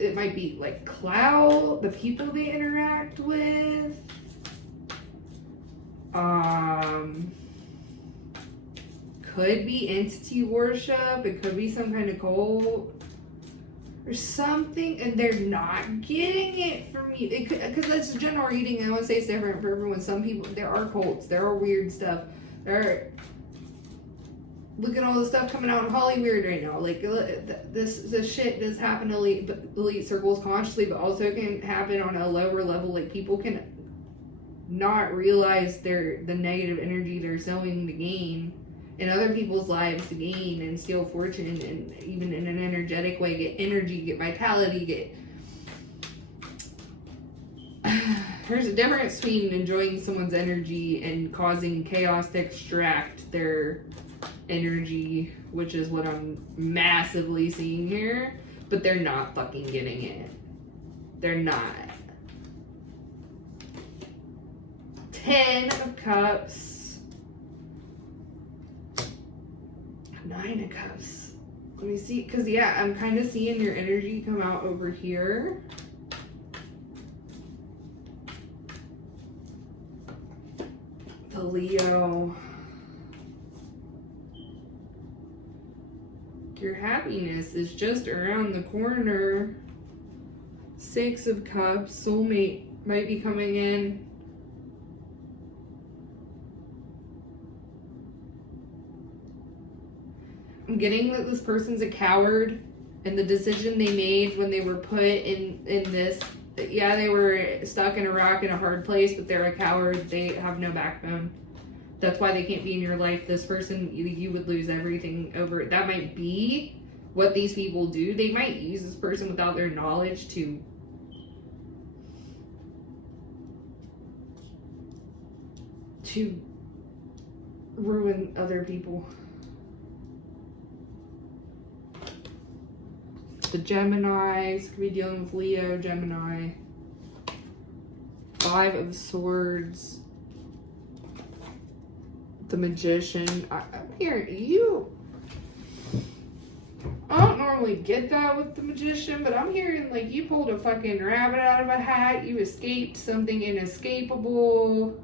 it might be like clout, the people they interact with, could be entity worship, it could be some kind of cult or something, and they're not getting it from you. It could, because that's a general reading. I want to say it's different for everyone. Some people, there are cults, there are weird stuff. Look at all the stuff coming out in Hollywood right now. Like this shit does happen to elite circles consciously, but also can happen on a lower level. Like people can not realize the negative energy they're sowing to gain in other people's lives to gain and steal fortune, and even in an energetic way, get energy, get vitality, get... There's a difference between enjoying someone's energy and causing chaos to extract their energy, which is what I'm massively seeing here, but they're not fucking getting it. They're not. 10 of Cups. 9 of Cups. Let me see, because yeah, I'm kind of seeing your energy come out over here. The Leo. Your happiness is just around the corner. 6 of Cups. Soulmate might be coming in. I'm getting that this person's a coward, and the decision they made when they were put in this, yeah, they were stuck in a rock in a hard place, but they're a coward. They have no backbone. That's why they can't be in your life. This person, you would lose everything over. That might be what these people do. They might use this person without their knowledge to ruin other people. The Geminis, could be dealing with Leo, Gemini. 5 of Swords. the Magician. I'm hearing you. I don't normally get that with the Magician, but I'm hearing like you pulled a fucking rabbit out of a hat. You escaped something inescapable.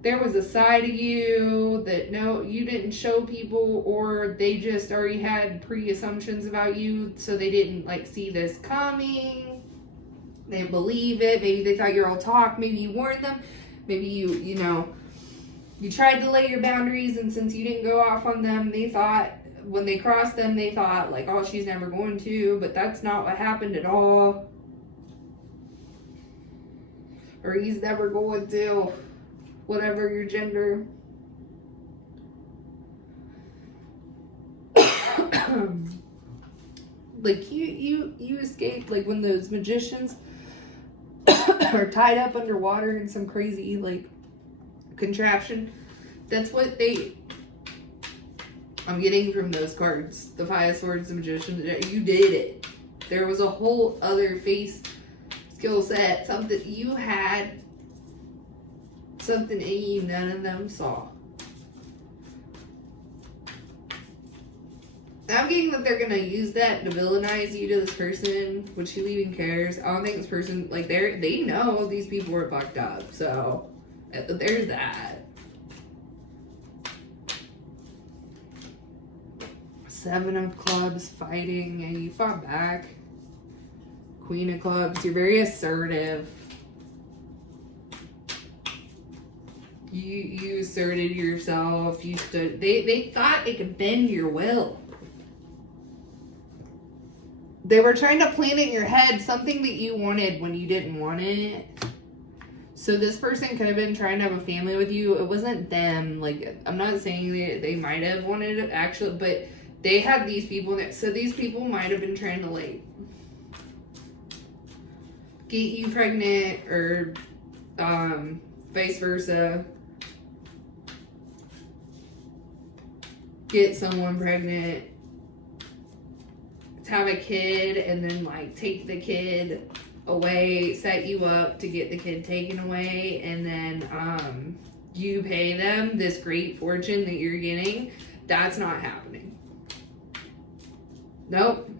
There was a side of you that no, you didn't show people, or they just already had pre-assumptions about you, so they didn't like see this coming. They believe it. Maybe they thought you're all talk. Maybe you warned them. Maybe you know, you tried to lay your boundaries, and since you didn't go off on them, they thought when they crossed them, they thought like, oh, she's never going to. But that's not what happened at all. Or he's never going to. Whatever your gender. Like you escaped, like when those magicians are tied up underwater in some crazy like contraption. That's what I'm getting from those cards. The Five of Swords, the Magician. You did it. There was a whole other face skill set. Something you had. Something in you none of them saw. I'm getting that they're gonna use that to villainize you to this person, which who even cares? I don't think this person, like, they know these people were fucked up, so there's that. Seven of Clubs, fighting, and you fought back. Queen of Clubs, you're very assertive. You asserted yourself. You stood. They thought they could bend your will. They were trying to plant in your head something that you wanted when you didn't want it. So this person could have been trying to have a family with you. It wasn't them. Like, I'm not saying they might have wanted it actually, but they had these people that, so these people might have been trying to like get you pregnant or vice versa. Get someone pregnant, have a kid, and then like take the kid away, set you up to get the kid taken away, and then you pay them this great fortune that you're getting. That's not happening. Nope.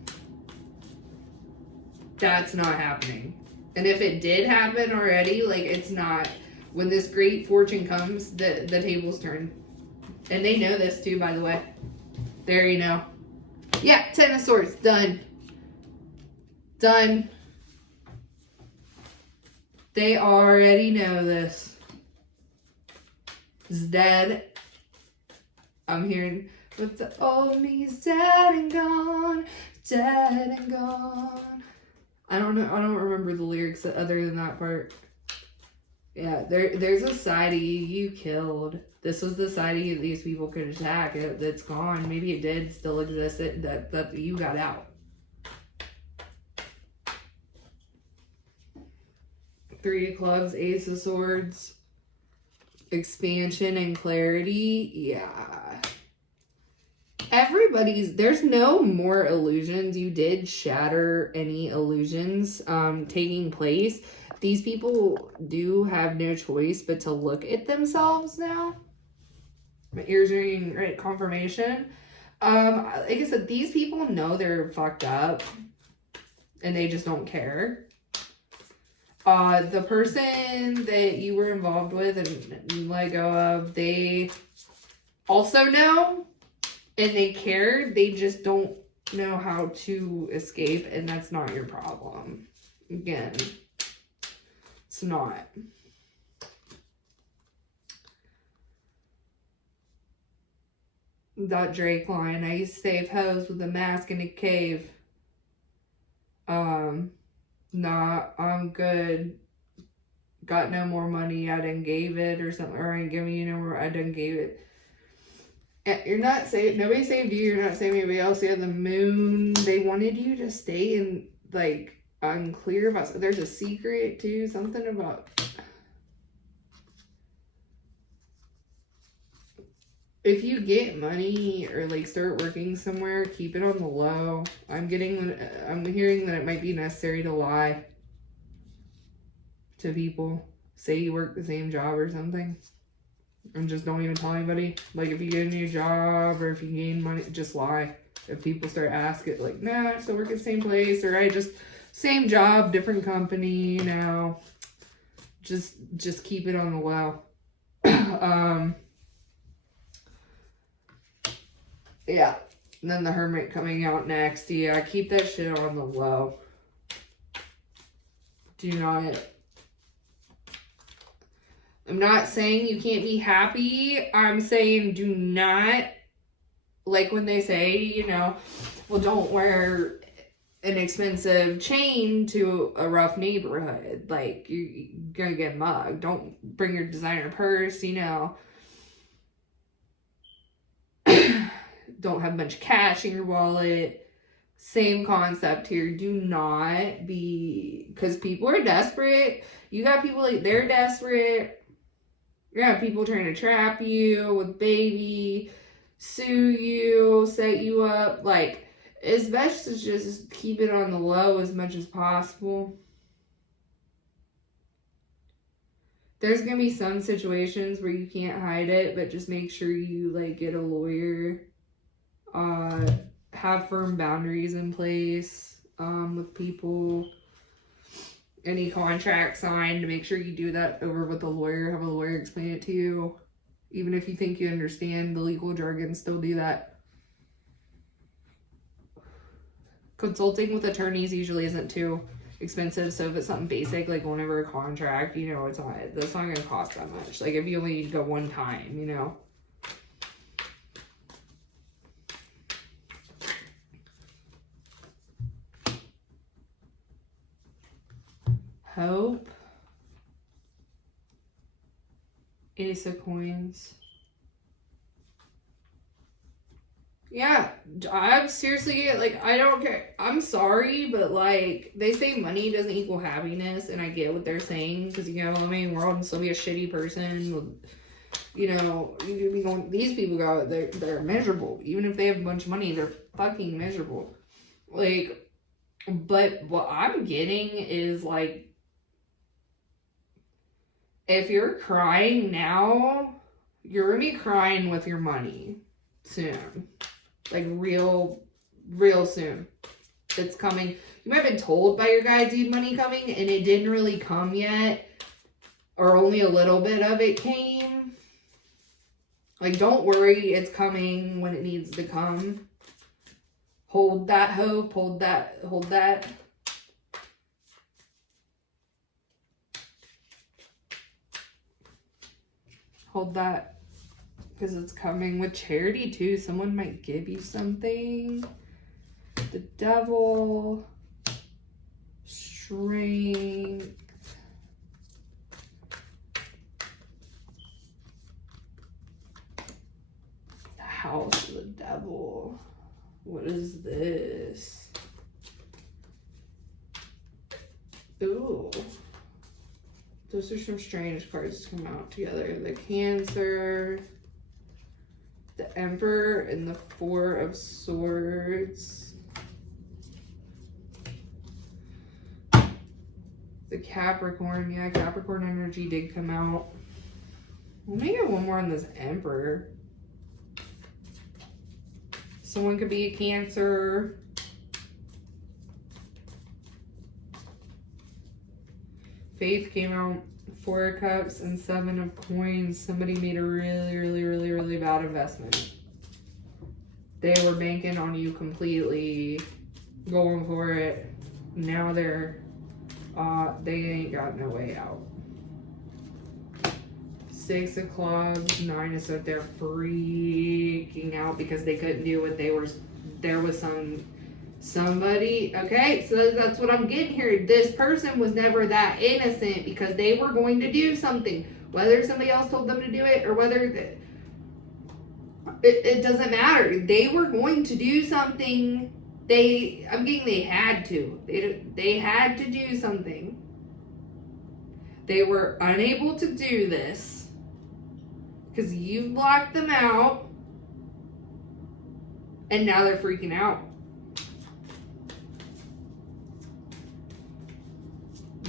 That's not happening. And if it did happen already, like, it's not. When this great fortune comes, the tables turn. And they know this too, by the way. There you know. Yeah, Ten of Swords. Done. Done. They already know this. It's dead. I'm hearing, but the old me's dead and gone. Dead and gone. I don't know. I don't remember the lyrics other than that part. Yeah, there's a side of you killed. This was the side of you these people could attack. That's gone. Maybe it did still exist. That you got out. Three of Clubs, Ace of Swords. Expansion and clarity. Yeah. There's no more illusions. You did shatter any illusions taking place. These people do have no choice but to look at themselves now. My ears are ringing, right? Confirmation. Like I said, these people know they're fucked up and they just don't care. The person that you were involved with and let go of, they also know and they care. They just don't know how to escape, and that's not your problem. Again. It's not. That Drake line. I used to save hoes with a mask in a cave. Nah, I'm good. Got no more money. I done gave it or something. Or I ain't giving you no more. I done gave it. You're not saved. Nobody saved you. You're not saving anybody else. You have the moon. They wanted you to stay in, like, unclear about. There's a secret too, something about if you get money or like start working somewhere, keep it on the low. I'm hearing that it might be necessary to lie to people. Say you work the same job or something. And just don't even tell anybody. Like, if you get a new job or if you gain money, just lie. If people start asking, like, nah, I still work at the same place, or I just, same job, different company, you know. Just keep it on the low. Yeah. And then the Hermit coming out next. Yeah, keep that shit on the low. Do not. I'm not saying you can't be happy. I'm saying do not, like when they say, you know, well, don't wear an expensive chain to a rough neighborhood. Like, you're gonna get mugged. Don't bring your designer purse, you know. Don't have a bunch of cash in your wallet. Same concept here. Do not be, because people are desperate. You got people like, they're desperate. You got people trying to trap you with baby, sue you, set you up. Like, it's best to just keep it on the low as much as possible. There's gonna be some situations where you can't hide it, but just make sure you, like, get a lawyer. Have firm boundaries in place with people. Any contract signed, to make sure you do that over with a lawyer. Have a lawyer explain it to you. Even if you think you understand the legal jargon, still do that. Consulting with attorneys usually isn't too expensive, so if it's something basic, like going over a contract, you know, that's not gonna cost that much. Like, if you only need to go one time, you know. Hope. Ace of Coins. Yeah, I'm seriously, like, I don't care. I'm sorry, but, like, they say money doesn't equal happiness, and I get what they're saying, because you know, I mean, world and still be a shitty person. You know, you know, these people go, they're miserable. Even if they have a bunch of money, they're fucking miserable. Like, but what I'm getting is, like, if you're crying now, you're gonna be crying with your money soon. Like, real soon. It's coming. You might have been told by your guide dude money coming, and it didn't really come yet. Or only a little bit of it came. Like, don't worry, it's coming when it needs to come. Hold that hope, hold that. Hold that, because it's coming with charity too. Someone might give you something. The Devil, Strength, the House of the Devil. What is this? Ooh. Those are some strange cards to come out together. The Cancer, the Emperor, and the Four of Swords. The Capricorn. Yeah, Capricorn energy did come out. Let me get one more on this Emperor. Someone could be a Cancer. Faith came out. 4 of Cups and 7 of Coins. Somebody made a really bad investment. They were banking on you completely, going for it. Now they ain't got no way out. 6 of Clubs, 9 of Swords. They're freaking out because they couldn't do what they were. There was somebody, okay, so that's what I'm getting here. This person was never that innocent because they were going to do something. Whether somebody else told them to do it or whether it doesn't matter. They were going to do something. I'm getting they had to. They had to do something. They were unable to do this because you blocked them out, and now they're freaking out.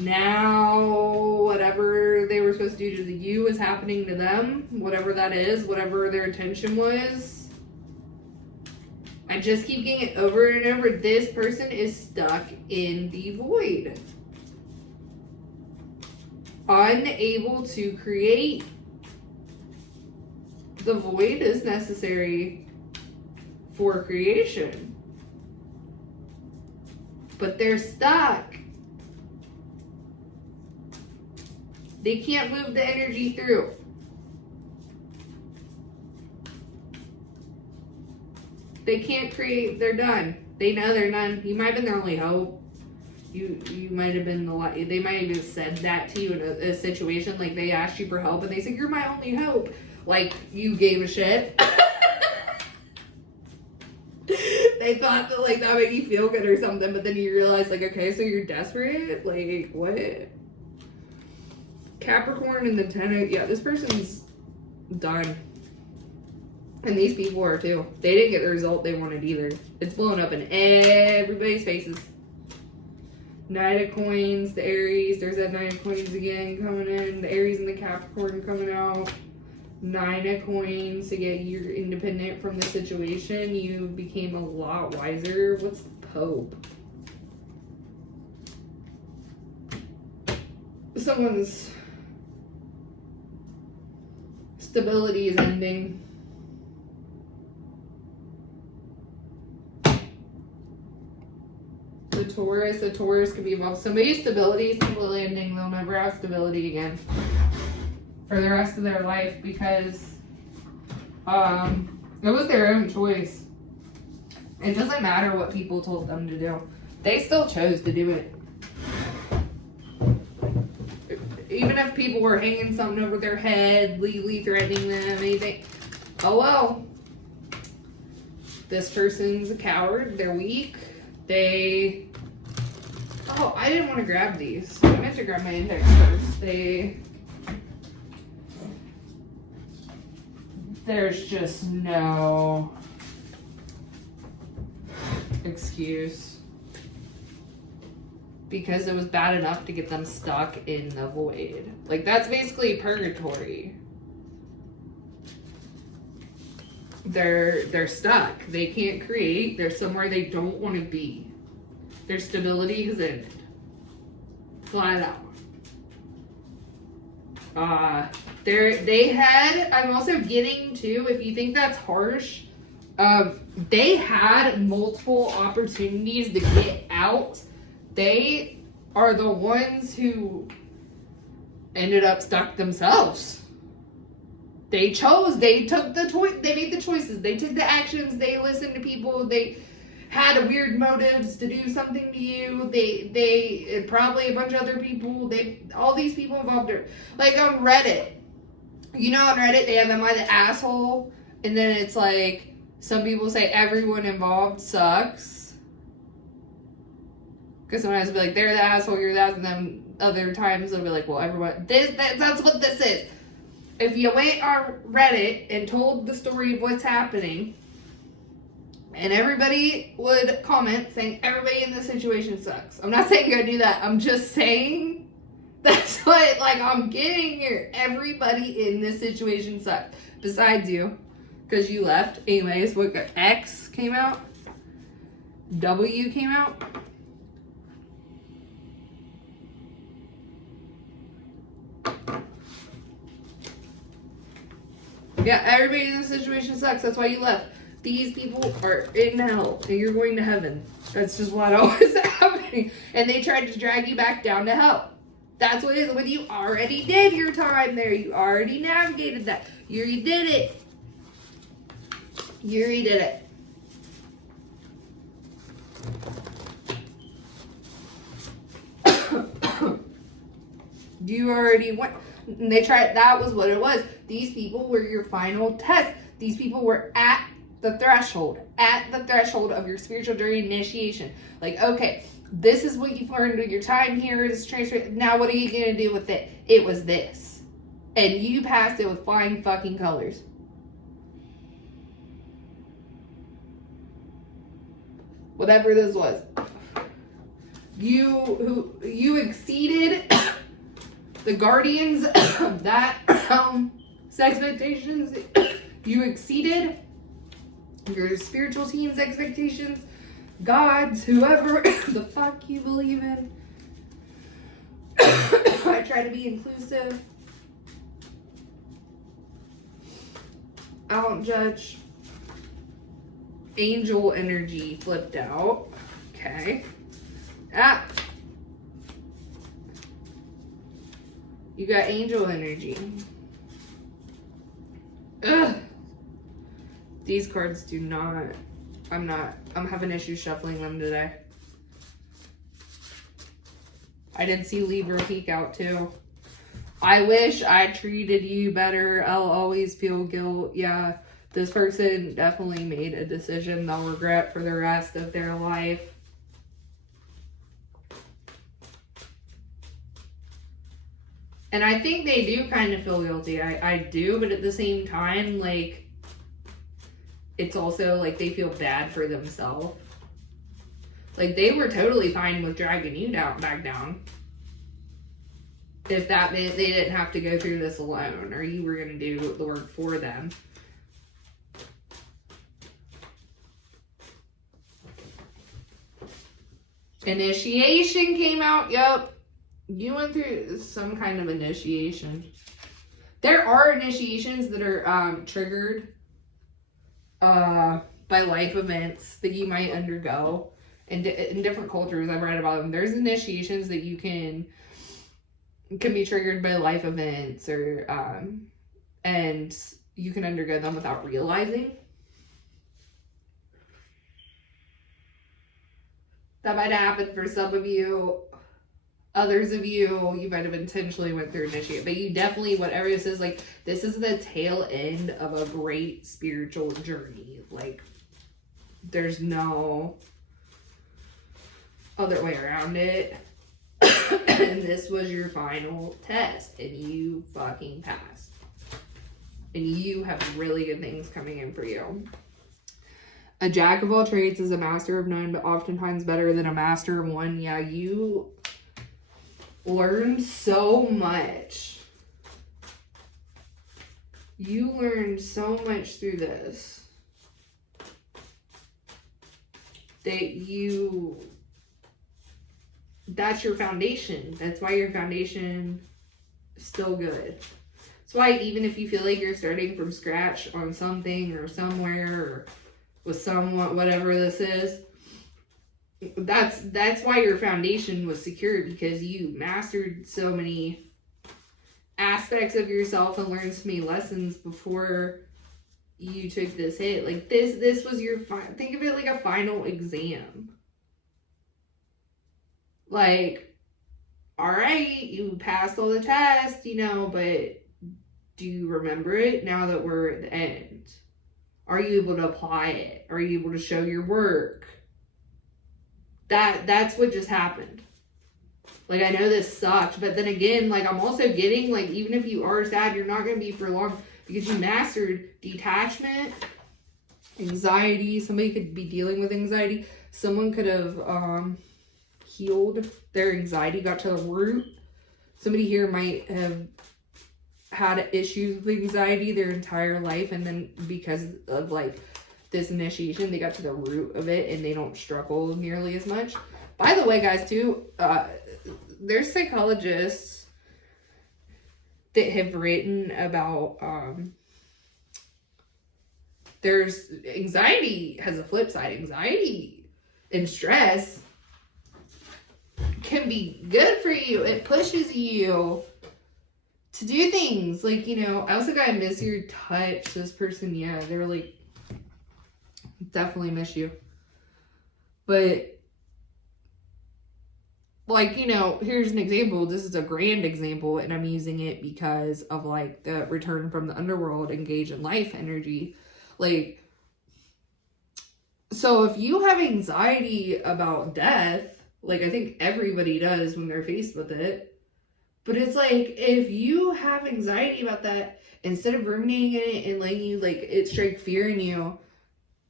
Now, whatever they were supposed to due to you is happening to them, whatever that is, whatever their intention was. I just keep getting it over and over. This person is stuck in the void. Unable to create. The void is necessary for creation. But they're stuck. They can't move the energy through. They can't create, they're done. They know they're done. You might have been their only hope. You might have been they might have even said that to you in a situation, like they asked you for help and they said, you're my only hope. Like you gave a shit. They thought that like that made you feel good or something, but then you realize like, okay, so you're desperate? Like what? Capricorn and the 10, yeah, this person's done. And these people are too. They didn't get the result they wanted either. It's blown up in everybody's faces. Knight of Coins, the Aries. There's that Knight of Coins again coming in. The Aries and the Capricorn coming out. Nine of Coins. Again, you're independent from the situation. You became a lot wiser. What's the Pope? Someone's stability is ending. The Taurus could be involved. Somebody's stability is completely ending. They'll never have stability again for the rest of their life because it was their own choice. It doesn't matter what people told them to do. They still chose to do it. Even if people were hanging something over their head, legally threatening them, anything. Oh well. This person's a coward. They're weak. Oh, I didn't want to grab these. I meant to grab my index first. There's just no excuse. Because it was bad enough to get them stuck in the void. Like, that's basically purgatory. They're stuck. They can't create. They're somewhere they don't want to be. Their stability is ended. Flat out. I'm also getting to, if you think that's harsh, they had multiple opportunities to get out. They are the ones who ended up stuck themselves. They chose, they took the choice, they made the choices, they took the actions, they listened to people, they had weird motives to do something to you, they probably a bunch of other people, all these people involved are, like on Reddit, you know on Reddit they have Am I the Asshole? And then it's like, some people say everyone involved sucks. Because sometimes they'll be like, they're the asshole, you're the asshole, and then other times they'll be like, well, everyone, that's what this is. If you went on Reddit and told the story of what's happening, and everybody would comment saying everybody in this situation sucks. I'm not saying go do that. I'm just saying that's what, like, I'm getting here. Everybody in this situation sucks. Besides you, because you left. Anyways, what X came out? W came out? Yeah, everybody in this situation sucks. That's why you left. These people are in hell, and you're going to heaven. That's just what always happening. And they tried to drag you back down to hell. That's what it is. When you already did your time there. You already navigated that. You already did it. You already did it. You already went. And they tried, that was what it was. These people were your final test. These people were at the threshold of your spiritual journey initiation. Like, okay, this is what you've learned with your time here, this transfer. Now what are you going to do with it? It was this. And you passed it with flying fucking colors. Whatever this was. You exceeded the guardians of that expectations you exceeded, your spiritual team's expectations, God's, whoever the fuck you believe in. I try to be inclusive. I don't judge. Angel energy flipped out. Okay. You got angel energy. Ugh. These cards do not. I'm having issues shuffling them today. I did see Libra peek out too. I wish I treated you better. I'll always feel guilt. Yeah, this person definitely made a decision they'll regret for the rest of their life. And I think they do kind of feel guilty. I do, but at the same time, like, it's also like they feel bad for themselves. Like, they were totally fine with dragging you back down. If that meant they didn't have to go through this alone, or you were going to do the work for them. Initiation came out. Yep. You went through some kind of initiation. There are initiations that are triggered by life events that you might undergo. In different cultures, I've read about them. There's initiations that you can be triggered by life events, or and you can undergo them without realizing. That might have happened for some of you. Others of you might have intentionally went through initiate, but you definitely, whatever this is, like, this is the tail end of a great spiritual journey. Like, there's no other way around it. And this was your final test, and you fucking passed. And you have really good things coming in for you. A jack of all trades is a master of none, but oftentimes better than a master of one. Yeah, you learned so much. You learned so much through this that that's your foundation. That's why your foundation is still good. That's why even if you feel like you're starting from scratch on something or somewhere or with someone, whatever this is, that's why your foundation was secure, because you mastered so many aspects of yourself and learned so many lessons before you took this hit. Like, this was your think of it like a final exam. Like, all right, you passed all the tests, but do you remember it now that we're at the end? Are you able to apply it? Are you able to show your work? That's what just happened. Like, I know this sucked, but then again, like, I'm also getting, like, even if you are sad, you're not going to be for long, because you mastered detachment, anxiety. Somebody could be dealing with anxiety. Someone could have healed their anxiety, got to the root. Somebody here might have had issues with anxiety their entire life, and then because of, like, this initiation, they got to the root of it, and they don't struggle nearly as much. By the way, guys, too, there's psychologists that have written about there's anxiety has a flip side. Anxiety and stress can be good for you. It pushes you to do things like, I also got miss your touch. This person, yeah, they're like, definitely miss you. But, like, here's an example. This is a grand example, and I'm using it because of, like, the return from the underworld, engage in life energy. Like, so if you have anxiety about death, like, I think everybody does when they're faced with it, but it's like, if you have anxiety about that, instead of ruminating in it and letting you, like, it strike fear in you,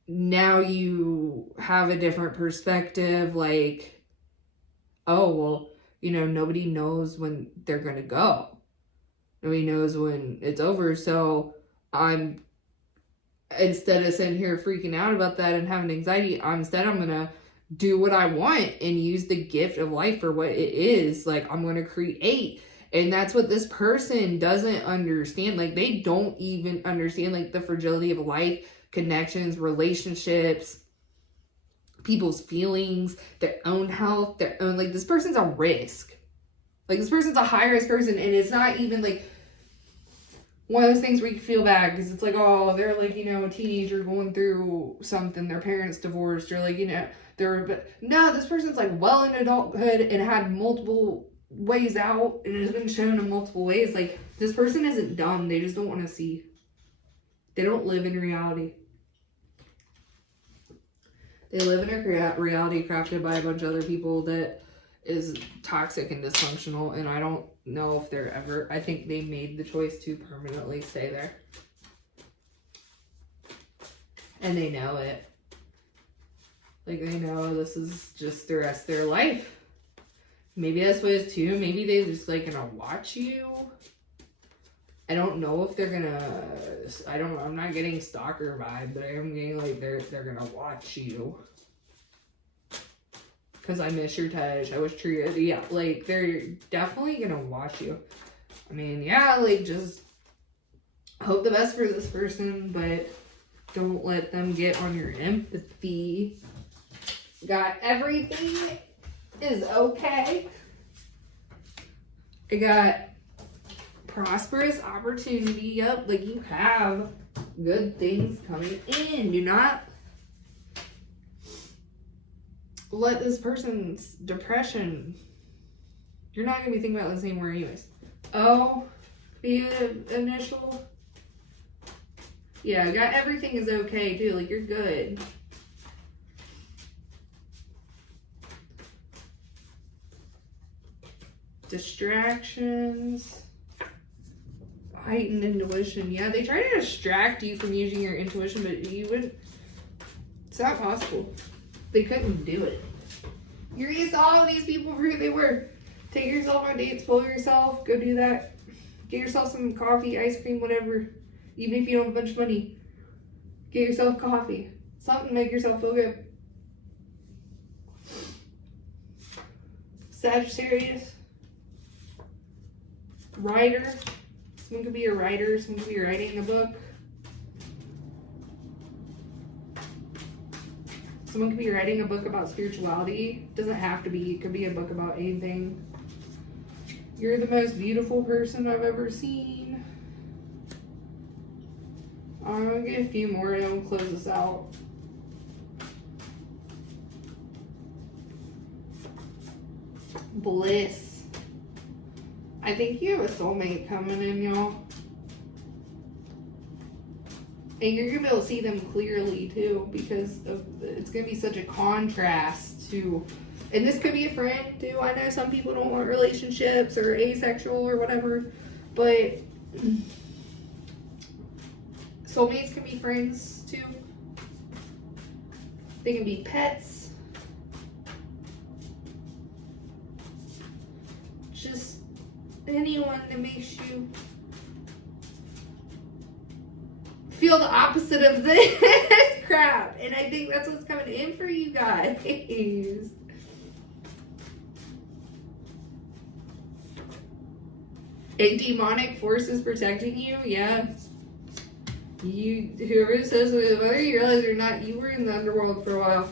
now you have a different perspective, like, oh, well, you know, nobody knows when they're going to go. Nobody knows when it's over. So I'm, instead of sitting here freaking out about that and having anxiety, I'm going to do what I want and use the gift of life for what it is. Like, I'm going to create. And that's what this person doesn't understand. Like, they don't even understand, like, the fragility of life, connections, relationships, people's feelings, their own health, their own, like, this person's a risk. Like, this person's a high risk person, and it's not even, like, one of those things where you feel bad, because it's like, oh, they're, like, you know, a teenager going through something, their parents divorced, or, like, you know, but no, this person's, like, well in adulthood and had multiple ways out, and it has been shown in multiple ways. Like, this person isn't dumb, they just don't want to see. They don't live in reality. They live in a reality crafted by a bunch of other people that is toxic and dysfunctional, and I don't know if they're ever, I think they made the choice to permanently stay there. And they know it. Like, they know this is just the rest of their life. Maybe that's what it's too. Maybe they just, like, gonna watch you. I don't know if they're gonna, I'm not getting stalker vibe, but I am getting, like, they're gonna watch you. Because I miss your touch. I was treated, yeah, like, they're definitely gonna watch you. I mean, yeah, like, just hope the best for this person, but don't let them get on your empathy. Got everything is okay. I got prosperous opportunity. Yep, like, you have good things coming in. Do not let this person's depression, you're not going to be thinking about the same way anyways. Oh, the initial. Yeah, I got everything is okay too. Like, you're good. Distractions. Heightened intuition. Yeah, they try to distract you from using your intuition, but you wouldn't. It's not possible. They couldn't do it. You're used to all of these people for who they were. Take yourself on dates, pull yourself, go do that. Get yourself some coffee, ice cream, whatever. Even if you don't have a bunch of money. Get yourself coffee. Something to make yourself feel good. Sagittarius. Writer. Someone could be a writer. Someone could be writing a book. Someone could be writing a book about spirituality. Doesn't have to be. It could be a book about anything. You're the most beautiful person I've ever seen. I'm going to get a few more and then we'll close this out. Bliss. I think you have a soulmate coming in, y'all. And you're going to be able to see them clearly, too, because it's going to be such a contrast to... And this could be a friend, too. I know some people don't want relationships or asexual or whatever, but soulmates can be friends, too. They can be pets. Just anyone that makes you feel the opposite of this crap. And I think that's what's coming in for you guys. And demonic forces protecting you, yeah. Whoever says whether you realize it or not, you were in the underworld for a while.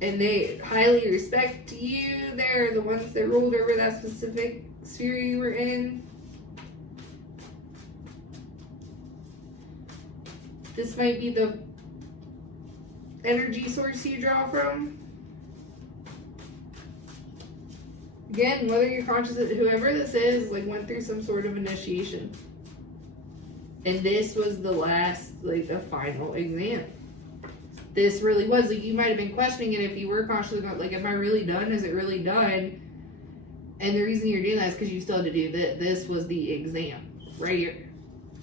And they highly respect you. They're the ones that ruled over that specific sphere you were in. This might be the energy source you draw from. Again, whether you're conscious of whoever this is, like, went through some sort of initiation. And this was the last, like, the final exam. This really was, like, you might have been questioning it if you were conscious about, like, am I really done? Is it really done? And the reason you're doing that is because you still had to do that. This was the exam right here.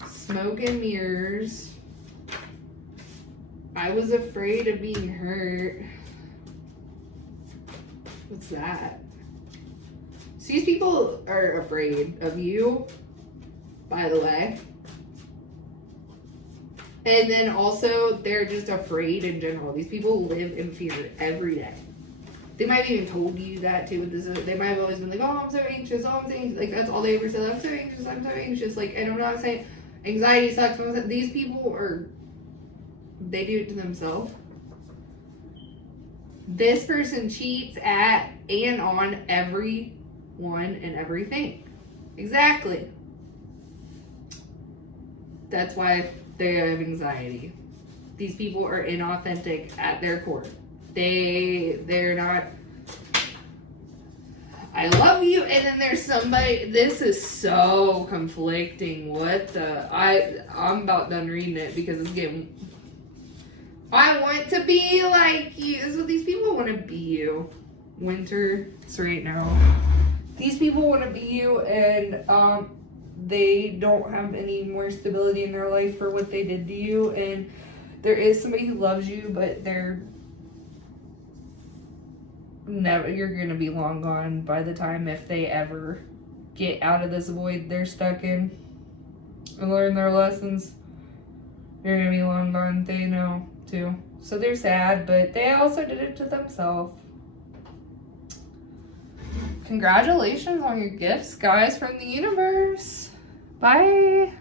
Smoke and mirrors. I was afraid of being hurt. What's that? So these people are afraid of you, by the way. And then also, they're just afraid in general. These people live in fear every day. They might have even told you that too. With this, they might have always been like, "Oh, I'm so anxious. Oh, I'm so anxious." Like that's all they ever said. I'm so anxious. I'm so anxious. Like, and I'm not saying anxiety sucks. These people are. They do it to themselves. This person cheats at and on everyone and everything. Exactly. That's why they have anxiety. These people are inauthentic at their core. They're not. I love you, and then there's somebody. This is so conflicting. What the? I'm about done reading it because it's getting. I want to be like you. So these people want to be you. Winter. It's right now. These people want to be you, and they don't have any more stability in their life for what they did to you, and there is somebody who loves you, but they're never, you're gonna be long gone by the time if they ever get out of this void they're stuck in and learn their lessons. They're gonna be long gone. They know too, so they're sad, but they also did it to themselves. Congratulations on your gifts, guys, from the universe. Bye.